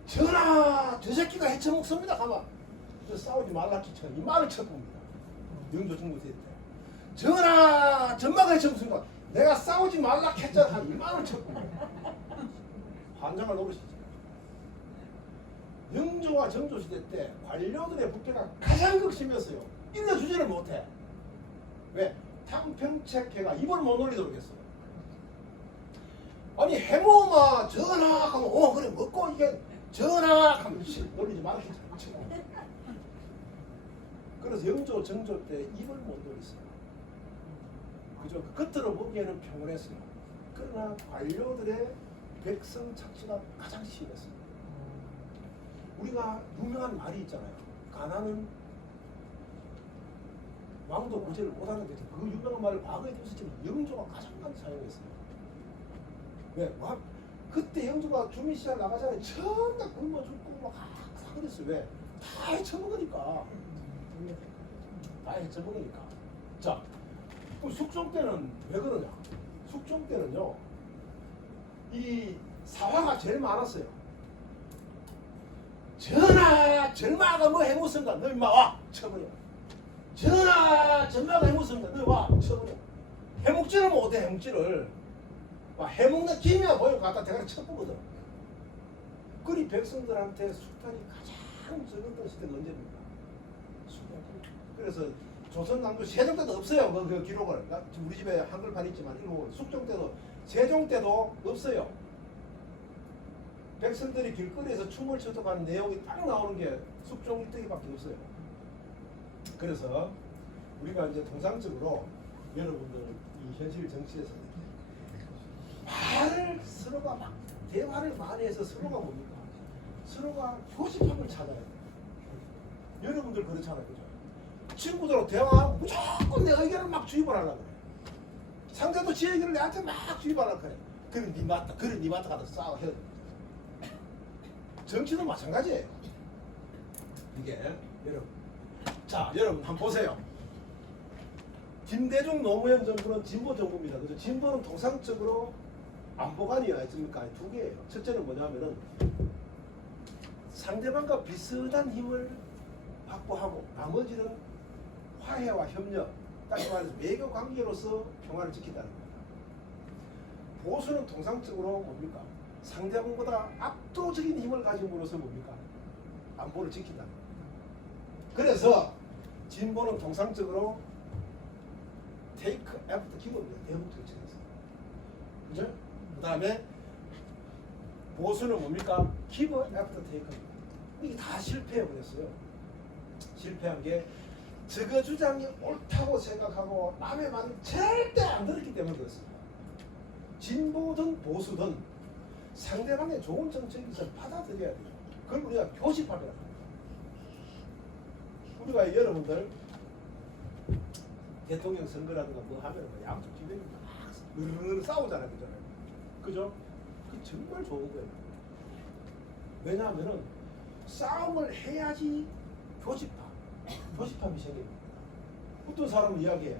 전하 저 새끼가 해쳐먹습니다 가만 싸우지 말라키처럼 이 말을 쳐봅니다. 영조 정부 때 전하 전마가 해쳐먹습니다. 내가 싸우지 말라 했잖아 이 말을 쳐봅니다. 환장을 노릇이죠. 영조와 정조 시대 때 관료들의 부패가 가장 극심했어요. 일러주지를 못해. 왜? 탕평책회가 입을 못 놀리도록 했어요. 아니 해모마 전하 하면 그래 먹고 이게 전하 하면 놀리지 말라 했잖아. 그래서 영조 정조 때 입을 못 놀렸어요. 그죠? 겉으로 보기에는 평온했어요. 그러나 관료들의 백성 착취가 가장 심했어요. 우리가 유명한 말이 있잖아요. 가난은 왕도 구제를 못하는 데서 그 유명한 말을 과거에 있었지만 영조가 가장 많이 사용했어요. 왜? 그때 영조가 주민시장 나가잖아요. 전부 다 굶어 죽고 막 그랬어요. 왜? 다 해쳐먹으니까. 다 해쳐먹으니까. 자, 숙종 때는 왜 그러냐? 숙종 때는요, 이 사화가 제일 많았어요. 전하, 전마가 뭐 해무선가? 너 임마 와! 쳐버려. 전하, 전마가 해무선가? 너 와! 쳐버려. 해묵지를 못해, 해묵지를. 해먹는 김이야 보여 갖다 대가리 쳐보거든. 그리 백성들한테 숙달이 가장 적었던 시대가 언제입니까? 그래서 조선 왕조 세종 때도 없어요. 그 기록을. 우리 집에 한글판 있지만 이거 숙종 때도 세종 때도 없어요. 백성들이 길거리에서 춤을 춰서 가는 내용이 딱 나오는 게 숙종 일대기밖에 없어요. 그래서 우리가 이제 통상적으로 여러분들 이 현실 정치에서 말을 서로가 막 대화를 많이 해서 서로가 뭡니까? 서로가 교집합을 찾아야 돼요. 여러분들 그렇잖아요. 그죠? 친구들하고 대화하면 무조건 내 의견을 막 주입을 하려고 그래. 상대도 지 의견을 내한테 막 주입하려고 그래. 그래 니 맞다. 그래 니 맞다 가서 싸워 해야 돼. 정치도 마찬가지예요. 이게 여러분. 자, 여러분 한번 보세요. 김대중 노무현 정부는 진보 정부입니다. 그죠? 진보는 통상적으로 안보관이어야 했습니까? 두 개예요. 첫째는 뭐냐면은 상대방과 비슷한 힘을 확보하고 나머지는 화해와 협력, 다시 말해서 외교 관계로서 평화를 지킨다는 겁니다. 보수는 통상적으로 뭡니까? 상대방보다 압도적인 힘을 가짐으로써 뭡니까? 안보를 지킨다는 겁니다. 그래서 진보는 통상적으로 take after give입니다. 대북 정책에서. 그죠? 그 다음에 보수는 뭡니까? give after take입니다. 이게 다 실패해버렸어요. 실패한 게 저거 주장이 옳다고 생각하고 남의 말은 절대 안 들었기 때문에 그렇습니다. 진보든 보수든 상대방의 좋은 정책을 받아들여야 돼요. 그걸 우리가 교집합이라고 합니다. 우리가 여러분들 대통령 선거라든가 뭐 하면 양쪽 진영이 막 으르르 싸우잖아요. 그죠? 그 정말 좋은 거예요. 왜냐하면은 싸움을 해야지 교집합이 생깁니다. 어떤 사람은 이야기해.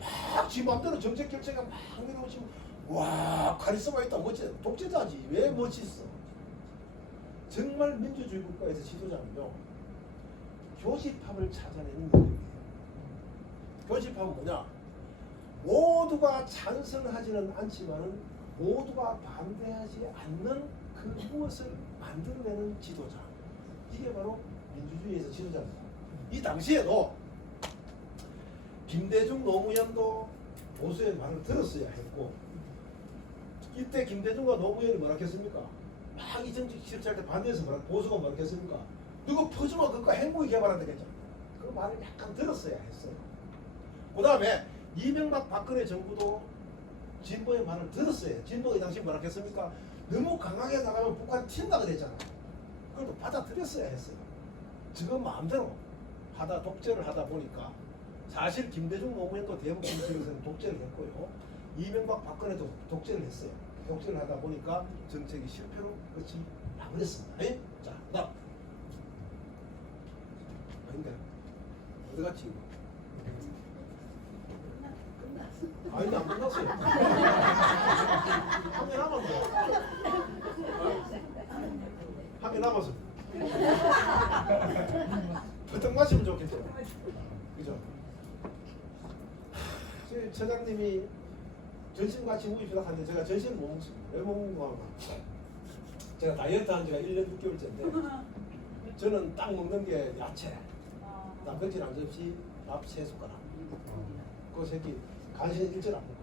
막 지 마음대로 정책 결정가 막 내려오시면 와 카리스마 있다 멋지 독재자지 왜 멋있어. 정말 민주주의 국가에서 지도자는요 교집합을 찾아내는 능력이에요. 교집합은 뭐냐? 모두가 찬성하지는 않지만은 모두가 반대하지 않는 그 무엇을 만들어내는 지도자. 이게 바로 민주주의에서 지도자입니다. 이 당시에도 김대중 노무현도 보수의 말을 들었어야 했고 이때 김대중과 노무현이 뭐라 했습니까? 막 이 정치 실시할 때 반대해서 보수가 뭐라 했습니까? 누구 퍼주면 그거 행복이 개발한다 했잖아요. 그 말을 약간 들었어야 했어요. 그 다음에 이명박 박근혜 정부도 진보의 말을 들었어요. 진보가 이 당시 뭐라 했습니까? 너무 강하게 나가면 북한 튄다 그랬잖아요. 그래도 받아들였어야 했어요. 지금 마음대로 독재를 하다 보니까 사실 김대중 노무현도 대북 정책에서는 독재를 했고요. 이명박 박근혜도 독재를 했어요. 독재를 하다 보니까 정책이 실패로 끝이 나버렸습니다. 자, 그다음 아닌데 어디 갔지 이거? 아니 안 끝났어요. 한 개 남았어요. 한 개 남았어. 버떡 마시면 좋겠죠. 그죠? 저희 처장님이 전신 같이 모입시다 하는데 제가 전신을 못 먹습니다. 왜 못 먹는가 하면 제가 다이어트 한 지가 1년 6개월째인데 저는 딱 먹는 게 야채, 단백질 한 접시, 밥 3숟가락. 그 새끼 간신히 일절 안 먹고.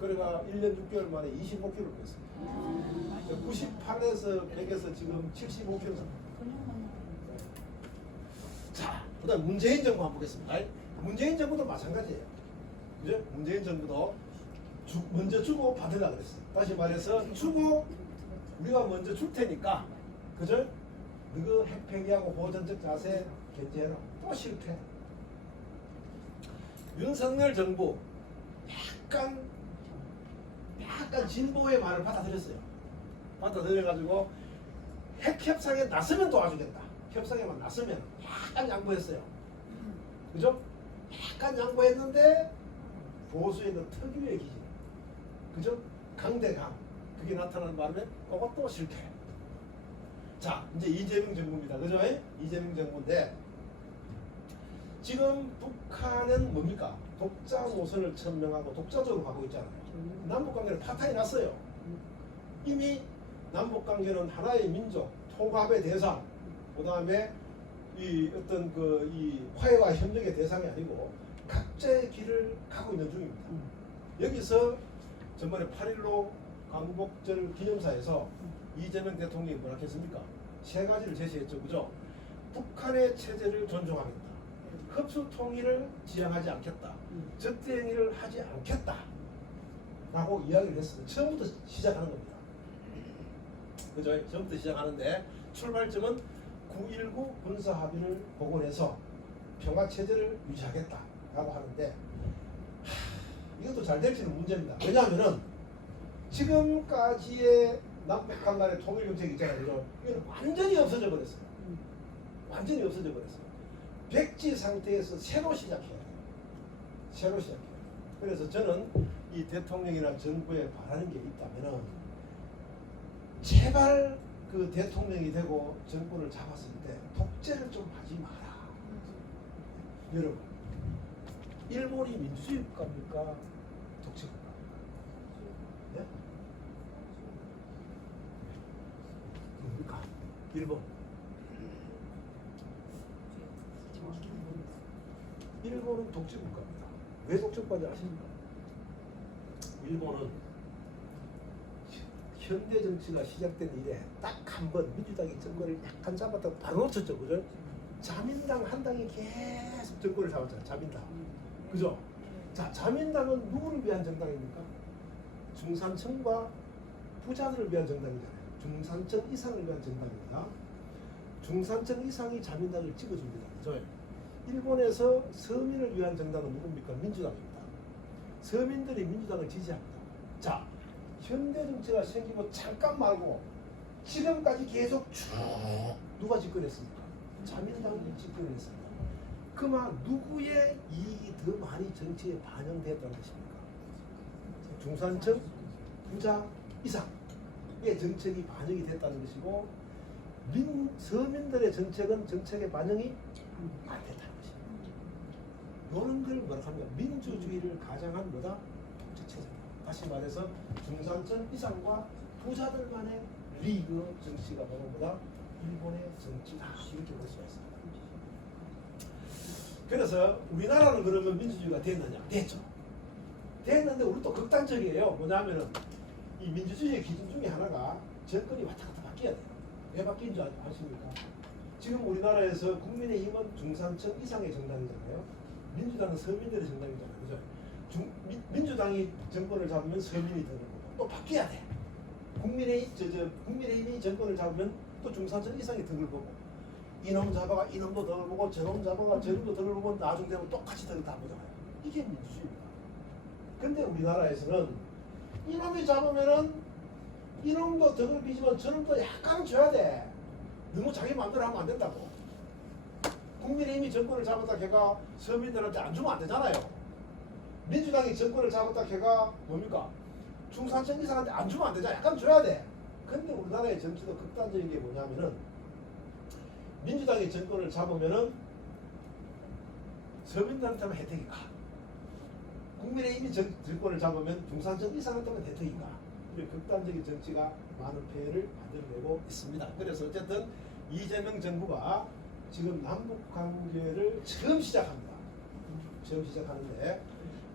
그래가 1년 6개월 만에 25kg를 뺐습니다. 98에서 100에서 지금 75kg 삽니다. 자, 그 다음 문재인 정부 한번 보겠습니다. 문재인 정부도 마찬가지예요. 그죠? 문재인 정부도 먼저 주고 받으려고 그랬어요. 다시 말해서 주고 우리가 먼저 줄 테니까 그죠? 너그 핵폐기하고 보전적 자세 견제해라. 또 실패. 윤석열 정부 약간 진보의 말을 받아들였어요. 받아들여가지고 핵 협상에 나서면 도와주겠다. 협상에만 나서면 약간 양보했어요. 그죠? 약간 양보했는데 보수에 있는 특유의 기질, 그죠? 강대강 그게 나타나는 바람에 그것도 실패. 자, 이제 이재명 정부입니다. 그죠? 이재명 정부인데 지금 북한은 뭡니까? 독자 노선을 천명하고 독자적으로 가고 있잖아요. 남북관계는 파탄이 났어요. 이미 남북관계는 하나의 민족, 통합의 대상, 그 다음에 이 어떤 이 화해와 협력의 대상이 아니고 각자의 길을 가고 있는 중입니다. 여기서 전번에 8.15 광복절 기념사에서 이재명 대통령이 뭐라 했습니까? 3가지를 제시했죠. 그죠? 북한의 체제를 존중하겠다. 흡수 통일을 지향하지 않겠다. 적대 행위를 하지 않겠다. 라고 이야기를 했어요. 처음부터 시작하는 겁니다. 그죠? 처음부터 시작하는데 출발점은 9.19 군사합의를 복원해서 평화체제를 유지하겠다. 라고 하는데 이것도 잘 될지는 문제입니다. 왜냐하면은 지금까지의 남북한 간의 통일 정책이 있잖아요. 그죠? 이건 완전히 없어져 버렸어요. 완전히 없어져 버렸어요. 백지 상태에서 새로 시작해야 돼요. 새로 시작해야 돼요. 그래서 저는 이 대통령이나 정부에 바라는 게 있다면은 제발 그 대통령이 되고 정권을 잡았을 때 독재를 좀 하지 마라. 여러분, 일본이 민주주의 국가입니까? 독재 국가? 네? 뭡니까? 일본. 일본은 독재 국가입니다. 왜 독재 국가인지 아십니까? 일본은 현대 정치가 시작된 이래 딱 한 번 민주당이 정권을 약간 잡았다고 바로 놓쳤죠. 그죠? 자민당 한 당이 계속 정권을 잡았잖아요. 자민당. 그죠? 자, 자민당은 누구를 위한 정당입니까? 중산층과 부자들을 위한 정당이잖아요. 중산층 이상을 위한 정당입니다. 중산층 이상이 자민당을 찍어줍니다. 그죠? 일본에서 서민을 위한 정당은 누굽니까? 민주당입니다. 서민들이 민주당을 지지합니다. 자, 현대 정치가 생기고 잠깐 말고 지금까지 계속 쭉 누가 집권했습니까? 자민당이 집권했습니다. 그만 누구의 이익이 더 많이 정치에 반영됐다는 것입니까? 중산층, 부자 이상의 정책이 반영이 됐다는 것이고 서민들의 정책은 정책에 반영이 안 됐다는 것입니다. 이런 걸 뭐라 합니까? 민주주의를 가장한 뭐다? 통치체제다. 다시 말해서 중산층 이상과 부자들만의 리그 정치가 바로 뭐다? 일본의 정치다. 이렇게 볼 수가 있습니다. 그래서 우리나라는 그러면 민주주의가 됐느냐? 됐죠. 됐는데 우리 또 극단적이에요. 뭐냐면은 이 민주주의의 기준 중에 하나가 정권이 왔다 갔다 바뀌어야 돼요. 왜 바뀐 줄 아십니까? 지금 우리나라에서 국민의힘은 중산층 이상의 정당이잖아요. 민주당은 서민들의 정당이잖아요. 그죠? 민주당이 정권을 잡으면 서민이 되는 거고 또 바뀌어야 돼. 국민의힘이 정권을 잡으면 또 중산층 이상이 덕을 보고 이놈 잡아가 이놈도 덕을 보고 저놈 잡아가 저놈도 덕을 보고 나중 되면 똑같이 덕을 다 보잖아요. 이게 민주주의입니다. 근데 우리나라에서는 이놈이 잡으면은 이놈도 덕을 비지만 저놈도 약간 줘야 돼. 너무 자기 마음대로 하면 안 된다고. 국민의힘이 정권을 잡았다 걔가 서민들한테 안 주면 안 되잖아요. 민주당이 정권을 잡았다 걔가 뭡니까? 중산층 이상한테 안 주면 안 되잖아. 약간 줘야 돼. 근데 우리나라의 정치도 극단적인 게 뭐냐면은 민주당이 정권을 잡으면은 서민들한테만 혜택이 가. 국민의힘이 정권을 잡으면 중산층 이상한테만 혜택이 가. 이런 극단적인 정치가 많은 폐해를 만들어내고 있습니다. 그래서 어쨌든 이재명 정부가 지금 남북 관계를 처음 시작합니다. 처음 시작하는데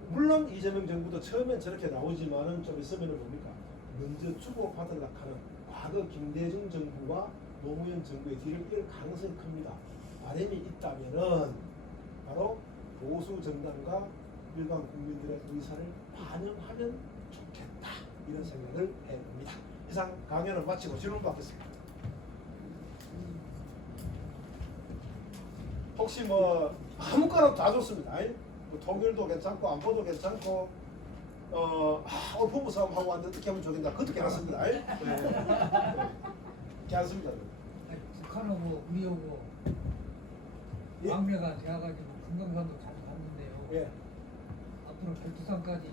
물론 이재명 정부도 처음엔 저렇게 나오지만은 좀 있으면은 뭡니까? 먼저 주고받으려고 하는 과거 김대중 정부와 노무현 정부의 뒤를 이을 가능성이 큽니다. 바람이 있다면은 바로 보수 정당과 일반 국민들의 의사를 반영하면 좋겠다. 이런 생각을 해봅니다. 이상 강연을 마치고 질문 받겠습니다. 혹시 뭐 아무거나 다 좋습니다. 뭐 통일도 괜찮고 안보도 괜찮고 오늘 부부 싸움 하고 왔는데 어떻게 하면 좋겠다. 그것도 괜찮습니다. 네. 괜찮습니다. 북한하고 우리하고 예. 왕래가 되어가지고 금강산도 자주 갔는데요. 예. 앞으로 백두산까지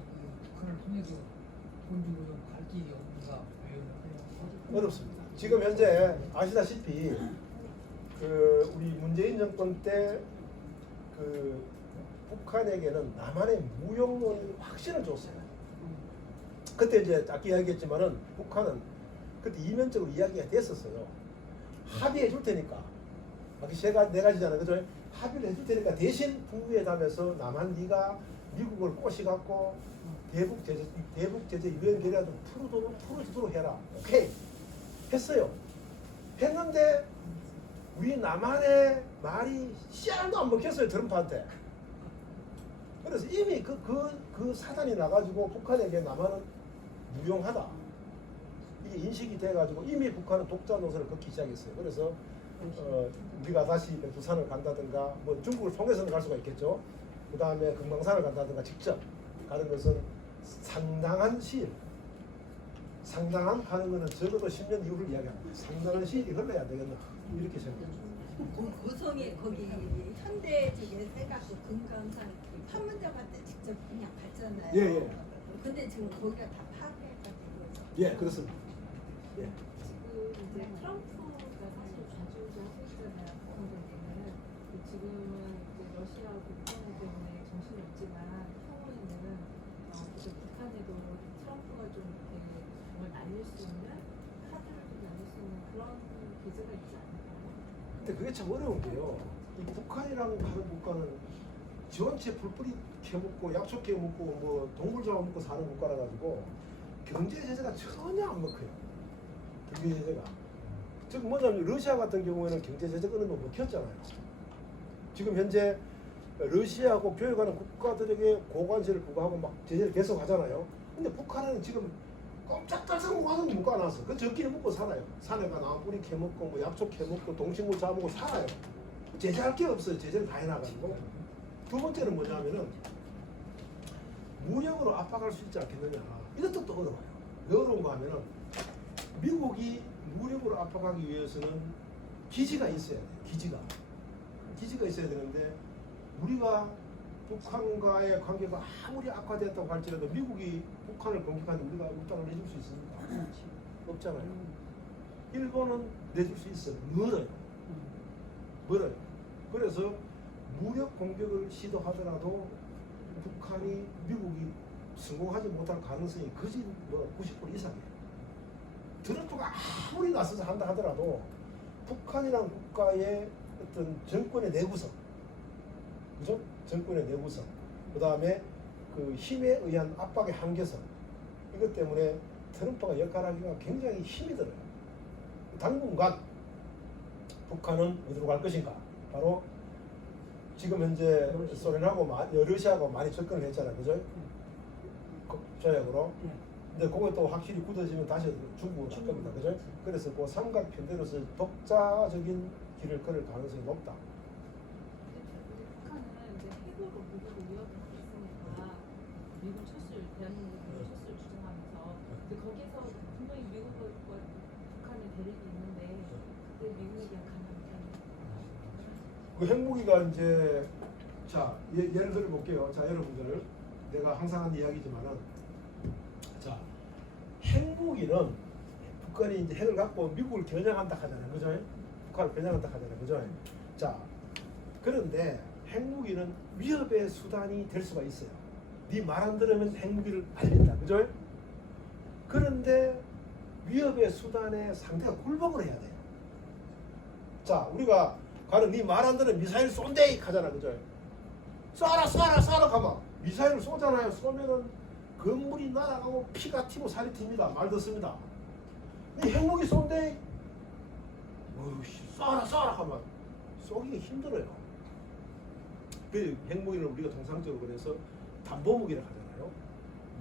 북한을 통해서 돈 주고 좀 갈 길이 없는가 그냥 어렵습니다. 지금 현재 아시다시피 그 우리 문재인 정권 때 그 북한에게는 남한의 무용론 확신을 줬어요. 그때 이제 아까 이야기했지만은 북한은 그때 이면적으로 이야기가 됐었어요. 합의해 줄 테니까. 아까 네 가지잖아요. 그죠? 합의를 해줄 테니까 대신 북미회담에서 남한 네가 미국을 꼬시갖고 대북 제재 유엔 결의안 좀 풀어주도록 해라. 오케이. 했어요. 했는데 우리 남한의 말이 씨알도 안 먹혔어요. 트럼프한테. 그래서 이미 그 사단이 나가지고 북한에게 남한은 무용하다. 이게 인식이 돼가지고 이미 북한은 독자 노선을 걷기 시작했어요. 그래서 우리가 다시 부산을 간다든가 뭐 중국을 통해서는 갈 수가 있겠죠. 그 다음에 금강산을 간다든가 직접 가는 것은 상당한 시일, 상당한 가는 것은 적어도 10년 이후를 이야기합니다. 상당한 시일이 흘러야 되겠나 이렇게 생각합니다. 고성에 거기 현대 저기 해갖고 금강산 판문점 때 직접 그냥 갔잖아요. 예. 근데 지금 거기가 다 파괴해가지고. 예, 그렇습니다. 예. 지금 이제 트럼프가 사실 좌지우지 하시잖아요. 북한에는 지금은 이제 러시아하고 우크라이나 때문에 정신이 없지만 향후에는 북한에도 트럼프가 좀 이렇게 정말 날릴 수 있는 카드를 좀 날릴 수 있는 그런 기제가 있지 않을까요? 근데 그게 참 어려운 게요. 이 북한이라는 다른 국가는 지원체 불뿌리 캐먹고 약초 캐먹고 뭐 동물 잡아먹고 사는 국가라 가지고 경제 제재가 전혀 안 먹혀요. 경제 제재가. 즉 뭐냐면 러시아 같은 경우에는 경제 제재가 어느 정도 먹혔잖아요. 지금 현재 러시아하고 교역하는 국가들에게 고관세를 부과하고 막 제재를 계속 하잖아요. 근데 북한은 지금 꼼짝달싹 와서 묶어놨어. 그 적기를 먹고 살아요. 산에 가 나무뿌리 캐먹고 뭐 약초 캐먹고 동식물 잡아먹고 살아요. 제재할 게 없어요. 제재를 다 해나가지고. 두 번째는 뭐냐면은 무력으로 압박할 수 있지 않겠느냐. 이것도 또 어려워요. 왜 어려운 거 하면은 미국이 무력으로 압박하기 위해서는 기지가 있어야 돼요. 기지가 있어야 되는데 우리가 북한과의 관계가 아무리 악화됐다고 할지라도 미국이 북한을 공격하는데 우리가 우탄을 내줄 수 있습니까? 없잖아요. 일본은 내줄 수 있어요. 멀어요. 그래서 무력 공격을 시도하더라도 북한이 미국이 성공하지 못할 가능성이 거의 뭐 90% 이상이에요. 트럼프가 아무리 나서서 한다 하더라도 북한이라는 국가의 어떤 정권의 내구성, 그죠? 정권의 내구성, 그 다음에 그 힘에 의한 압박의 한계성, 이것 때문에 트럼프가 역할하기가 굉장히 힘이 들어요. 당분간 북한은 어디로 갈 것인가? 바로 지금 현재 소련하고 러시아하고 많이 접근을 했잖아요, 그죠? 조약으로. 근데 그거 또 확실히 굳어지면 다시 중국으로 갈 겁니다, 그죠? 그래서 그 삼각 편대로서 독자적인 길을 걸을 가능성이 높다. 북한은 이제 핵으로 미국을 위협하고 있으니까 미국 철수를 대한민국 철수를 주장하면서 근데 거기서 분명히 미국과 북한의 대립이 있는데 그때 미국에 대한 가능성이 그 핵무기가 이제 자 예를 들어 볼게요. 자 여러분들 내가 항상 하는 이야기지만은 자 핵무기는 북한이 이제 핵을 갖고 미국을 겨냥한다 하잖아요, 그죠? 북한을 겨냥한다 하잖아요, 그죠? 자 그런데 핵무기는 위협의 수단이 될 수가 있어요. 네 말 안 들으면 핵무기를 알린다, 그죠? 그런데 위협의 수단에 상대가 굴복을 해야 돼요. 자 우리가 가는 네 말 안 들으면 미사일 쏜대 하잖아, 그죠? 쏴라 가만 미사일을 쏘잖아요. 쏘면은 건물이 날아가고 피가 튀고 살이 튑니다. 말 듣습니다. 근데 핵무기 쏜대 쏴라 하면 쏘기가 힘들어요. 그 핵무기를 우리가 통상적으로 그래서 담보무기라고 하잖아요.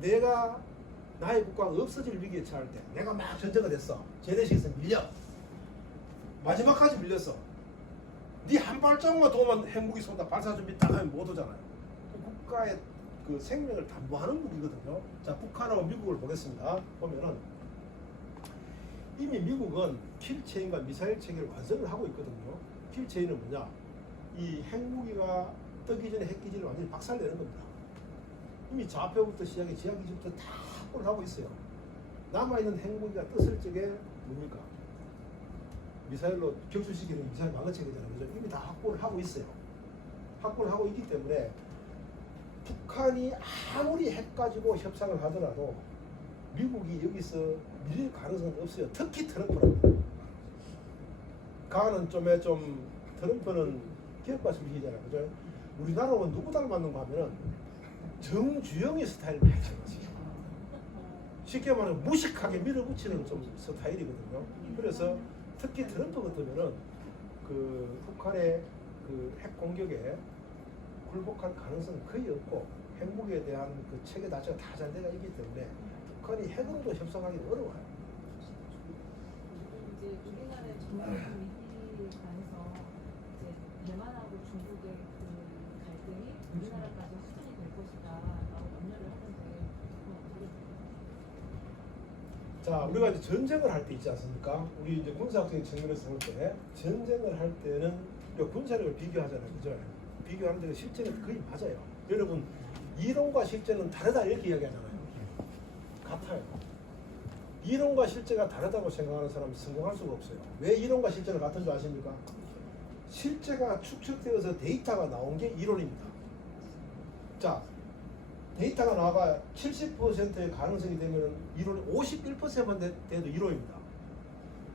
내가 나의 국가가 없어질 위기에 처할 때 내가 막 전쟁을 했어. 제대식에서 밀려 마지막까지 밀렸어. 네 한 발짝만 도만 핵무기 쏜다 발사 준비 딱 하면 못 오잖아요. 국가의 그 생명을 담보하는 무기거든요. 자 북한하고 미국을 보겠습니다. 보면은 이미 미국은 킬체인과 미사일 체계를 완성을 하고 있거든요. 킬체인은 뭐냐? 이 핵무기가 뜨기 전에 핵기지를 완전히 박살내는 겁니다. 이미 좌표부터 시작해 지하기지부터 다 확보를 하고 있어요. 남아있는 핵무기가 떴을 적에 뭡니까? 미사일로 격추시키는 미사일 방어체계잖아요. 그죠? 이미 다 확보를 하고 있어요. 확보를 하고 있기 때문에 북한이 아무리 핵 가지고 협상을 하더라도 미국이 여기서 밀릴 가능성은 없어요. 특히 트럼프는. 가는 좀 트럼프는 기업가 출신이잖아요. 그죠? 우리나라는 누구 닮았는가 하면은 정주영의 스타일을 많이 닮았어요. 쉽게 말하면 무식하게 밀어붙이는 좀 스타일이거든요. 그래서 특히 트럼프 같으면은 그 북한의 그 핵 공격에 굴복할 가능성은 거의 없고 핵무기에 대한 그 체계 자체가 다 잘 되어 있기 때문에 북한이 핵으로도 협상하기 어려워요. 이제 우리나라의 전쟁 위기에 관해서 이제 대만하고 중국의 그 갈등이 우리나라까지 확산이 될 것이다라고 염려를 하는데 자, 우리가 이제 전쟁을 할 때 있지 않습니까? 우리 이제 군사학적인 측면에서 볼 때 전쟁을 할 때는 우리가 군사력을 비교하잖아요, 그죠? 비교하는데 실제는 거의 맞아요. 여러분 이론과 실제는 다르다 이렇게 이야기하잖아요. 같아요. 이론과 실제가 다르다고 생각하는 사람은 성공할 수가 없어요. 왜 이론과 실제가 같은 줄 아십니까? 실제가 축적되어서 데이터가 나온 게 이론입니다. 자, 데이터가 나와가 70%의 가능성이 되면 이론이 51%만 돼도 이론입니다.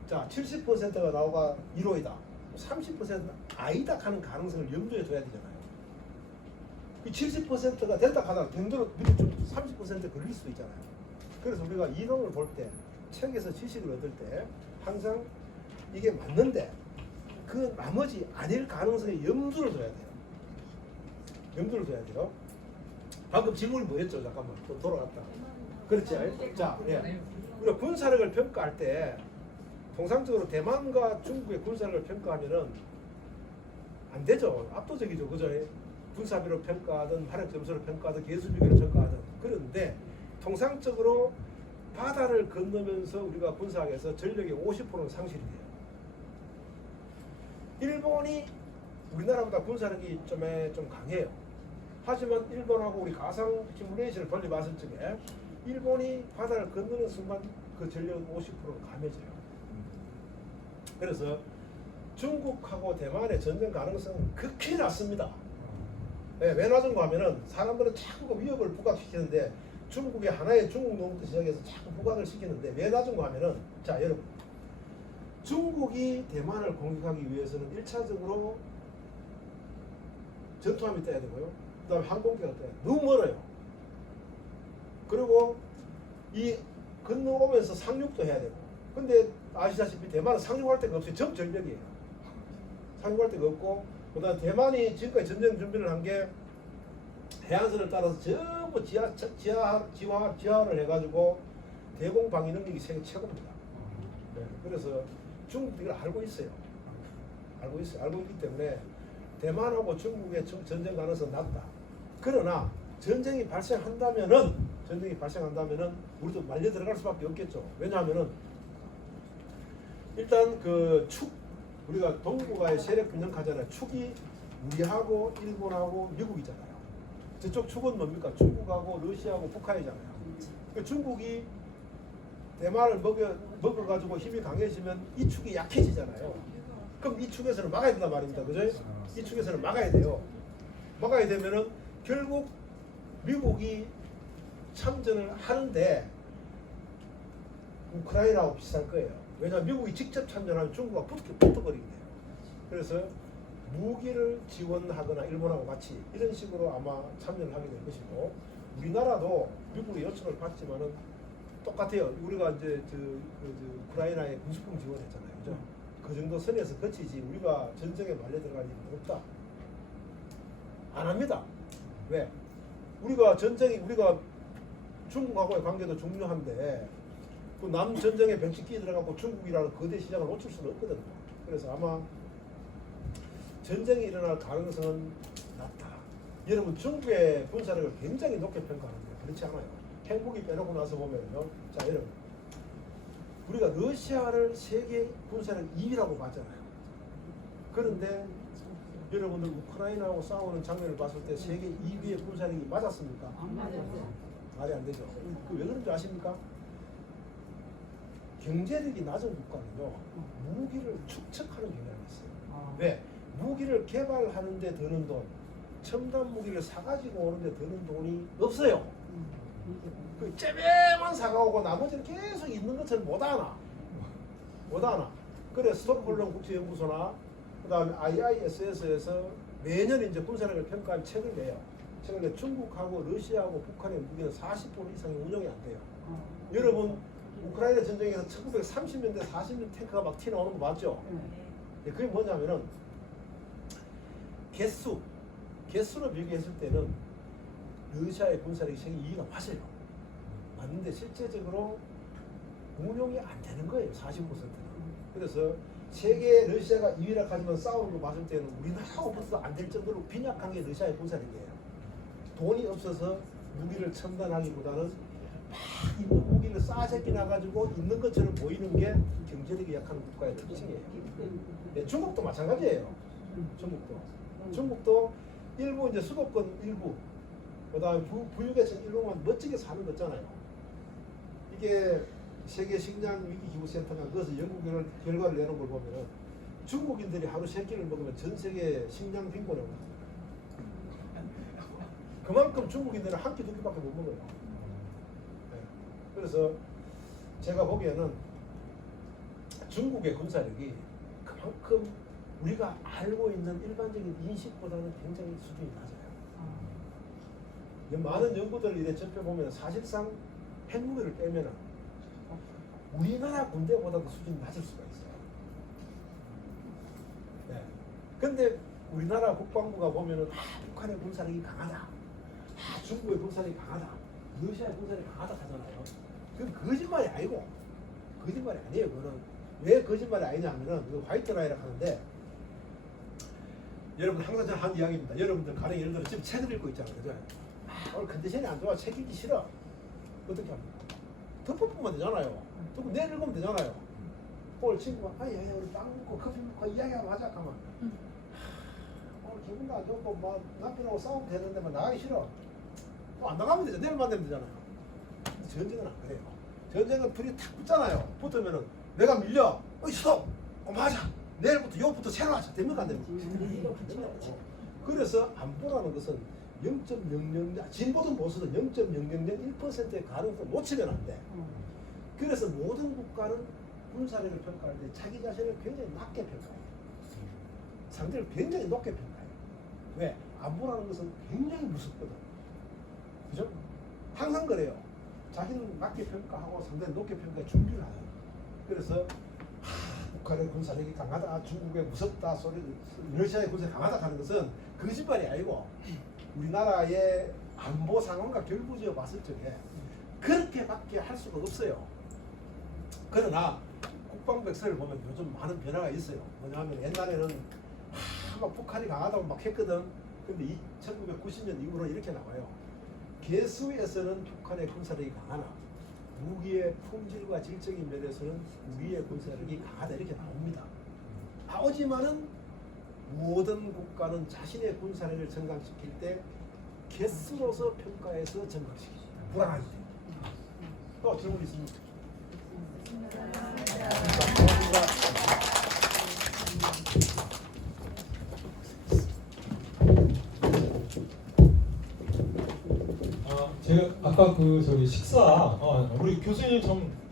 자, 70%가 나와가 이론이다. 30%는 아니다 하는 가능성을 염두에 둬야 되잖아요. 그 70%가 된다 하다가 경도로 좀 30% 걸릴 수도 있잖아요. 그래서 우리가 이론을 볼 때, 책에서 지식을 얻을 때 항상 이게 맞는데 그 나머지 아닐 가능성에 염두를 둬야 돼요. 염두를 둬야 돼요. 방금 질문이 뭐였죠? 잠깐만 또 돌아갔다. 그렇지. 자, 예. 우리가 군사력을 평가할 때 통상적으로 대만과 중국의 군사력을 평가하면은 안 되죠. 압도적이죠. 그죠? 군사비로 평가하든 활약 점수로 평가하든 개수비로 평가하든. 그런데 통상적으로 바다를 건너면서 우리가 군사학에서 전력의 50%는 상실이 돼요. 일본이 우리나라보다 군사력이 좀 강해요. 하지만 일본하고 우리 가상 시뮬레이션을 돌려봤을 적에 일본이 바다를 건너는 순간 그 전력은 50%로 감해져요. 그래서 중국하고 대만의 전쟁 가능성은 극히 낮습니다. 네, 왜 낮은가 하면은 사람들은 자꾸 위협을 부각시키는데 중국의 하나의 중국 놈부터 시작해서 자꾸 부각을 시키는데 왜 낮은가 하면은 자 여러분 중국이 대만을 공격하기 위해서는 1차적으로 전투함이 떠야 되고요. 그 다음에 항공기가 떠야 돼요. 너무 멀어요. 그리고 이 건너오면서 상륙도 해야 되고. 근데 아시다시피 대만은 상륙할 데가 없어요. 전력이에요. 상륙할 데가 없고 그 다음에 대만이 지금까지 전쟁 준비를 한 게 해안선을 따라서 전부 지하를 해가지고 대공 방위 능력이 세계 최고입니다. 네, 그래서 중국도 이걸 알고 있어요. 알고 있어요. 알고 있기 때문에 대만하고 중국의 전쟁 가능성은 낮다. 그러나 전쟁이 발생한다면은 우리도 말려 들어갈 수밖에 없겠죠. 왜냐하면은 일단 그 축 우리가 동북아의 세력 균형하잖아요. 축이 우리하고 일본하고 미국이잖아요. 저쪽 축은 뭡니까? 중국하고 러시아하고 북한이잖아요. 그 중국이 대만을 먹어가지고 힘이 강해지면 이 축이 약해지잖아요. 그럼 이 축에서는 막아야 된단 말입니다. 그죠? 이 축에서는 막아야 돼요. 막아야 되면은 결국 미국이 참전을 하는데 우크라이나하고 비슷할 거예요. 왜냐하면 미국이 직접 참전하면 중국과 붙어버리게 돼요. 그래서 무기를 지원하거나 일본하고 같이 이런 식으로 아마 참여를 하게 될 것이고 우리나라도 미국의 요청을 받지만은 똑같아요. 우리가 이제 우크라이나에 군수품 지원했잖아요. 그죠? 그 정도 선에서 거치지 우리가 전쟁에 말려 들어갈 일은 없다. 안 합니다. 왜? 우리가 중국하고의 관계도 중요한데 그 남전쟁에 병식기 들어가고 중국이라는 거대 시장을 놓칠 수는 없거든요. 그래서 아마 전쟁이 일어날 가능성은 낮다. 여러분 중국의 군사력을 굉장히 높게 평가하는데 그렇지 않아요. 핵무기 빼놓고 나서 보면요. 자 여러분 우리가 러시아를 세계 군사력 2위라고 봤잖아요. 그런데 여러분들 우크라이나하고 싸우는 장면을 봤을 때 세계 2위의 군사력이 맞았습니까? 안 맞았어요. 말이 안 되죠. 그 왜 그런지 아십니까? 경제력이 낮은 국가는요 무기를 축적하는 경향이 있어요. 왜? 무기를 개발하는 데 드는 돈, 첨단 무기를 사가지고 오는 데 드는 돈이 없어요. 그 째매만 사가오고 나머지는 계속 있는 것을 못하나. 그래 스톡홀름 국제연구소나 그 다음에 IISS에서 매년 이제 군사력을 평가한 책을 내요. 책을 내 중국하고 러시아하고 북한의 무기는 40% 이상이 운용이 안 돼요. 여러분 우크라이나 전쟁에서 1930년대 40년 탱크가 막 튀어나오는 거 맞죠? 그게 뭐냐면은 개수로 비교했을 때는 러시아의 군사력이 세계 2위가 맞아요. 맞는데 실제적으로 운용이 안 되는 거예요. 45%는. 그래서 세계 러시아가 2위라 하지만 싸우는 거 봤을 때는 우리나라하고도 안 될 정도로 빈약한 게 러시아의 군사력이에요. 돈이 없어서 무기를 첨단하기보다는 막 있는 무기를 싸새끼 나가지고 있는 것처럼 보이는 게 경제력이 약한 국가의 특징이에요. 네, 중국도 마찬가지예요. 중국도 일부 이제 수도권 일부, 그다음에 부유계층 일부만 멋지게 사는 거 있잖아요. 이게 세계 식량 위기 기후 센터가 그것을 연구 결과를 내놓은 걸 보면은 중국인들이 하루 3끼를 먹으면 전 세계 식량 빈곤에 올랐어요. 그만큼 중국인들은 한 끼, 2끼밖에 못 먹어요. 네. 그래서 제가 보기에는 중국의 군사력이 그만큼 우리가 알고 있는 일반적인 인식보다는 굉장히 수준이 낮아요. 많은 연구들을 이래 접해보면 사실상 핵무기를 빼면은 우리나라 군대보다도 수준이 낮을 수가 있어요. 네. 근데 우리나라 국방부가 보면은 북한의 군사력이 강하다. 중국의 군사력이 강하다. 러시아의 군사력이 강하다 하잖아요. 그건 거짓말이 아니고 거짓말이 아니에요. 그거는 왜 거짓말이 아니냐면은 그 화이트 라이라고 하는데 여러분 항상 저는 한 이야기입니다. 여러분들 가령 예를 들어 지금 책을 읽고 있잖아요. 그죠? 오늘 컨디션이 안 좋아. 책 읽기 싫어. 어떻게 합니까? 덮어보면 되잖아요. 덮고 내일 읽으면 되잖아요. 오늘 친구가 아니 우리 빵 먹고 커피 먹고 이야기하고 하자 하면 오늘 기분도 안 좋고 막 남편하고 싸우면 되는데 막 나가기 싫어. 또 안 나가면 되죠. 내일 만나면 되잖아요. 전쟁은 안 그래요. 전쟁은 둘이 탁 붙잖아요. 붙으면은 내가 밀려. 스톱. 맞아. 내일부터 요부터 새로 하자. 됩니까 안 됩니까? 그래서 안보라는 것은 0.00 진보든 보수든 0.0001%의 가능성을 놓치면 안 돼. 그래서 모든 국가는 군사력을 평가할 때 자기 자신을 굉장히 낮게 평가해요. 상대를 굉장히 높게 평가해요. 왜? 안보라는 것은 굉장히 무섭거든. 그죠? 항상 그래요. 자기는 낮게 평가하고 상대는 높게 평가해 준비를 해요. 그래서 북한의 군사력이 강하다, 중국의 무섭다 소리, 러시아의 군사력이 강하다 하는 것은 거짓말이 아니고 우리나라의 안보 상황과 결부지어 봤을 적에 그렇게밖에 할 수가 없어요. 그러나 국방백서를 보면 요즘 많은 변화가 있어요. 뭐냐면 옛날에는 막 북한이 강하다고 막 했거든. 근데 1990년 이후로 이렇게 나와요. 개수에서는 북한의 군사력이 강하나 무기의 품질과 질적인 면에서는 우리의 군사력이 강하다 이렇게 나옵니다. 나오지만은 모든 국가는 자신의 군사력을 증강시킬 때 개수로서 평가해서 증강시키죠. 불안하기 때문에. 또 질문 있습니까? 제가 아까 그 저기 식사 우리 교수님 좀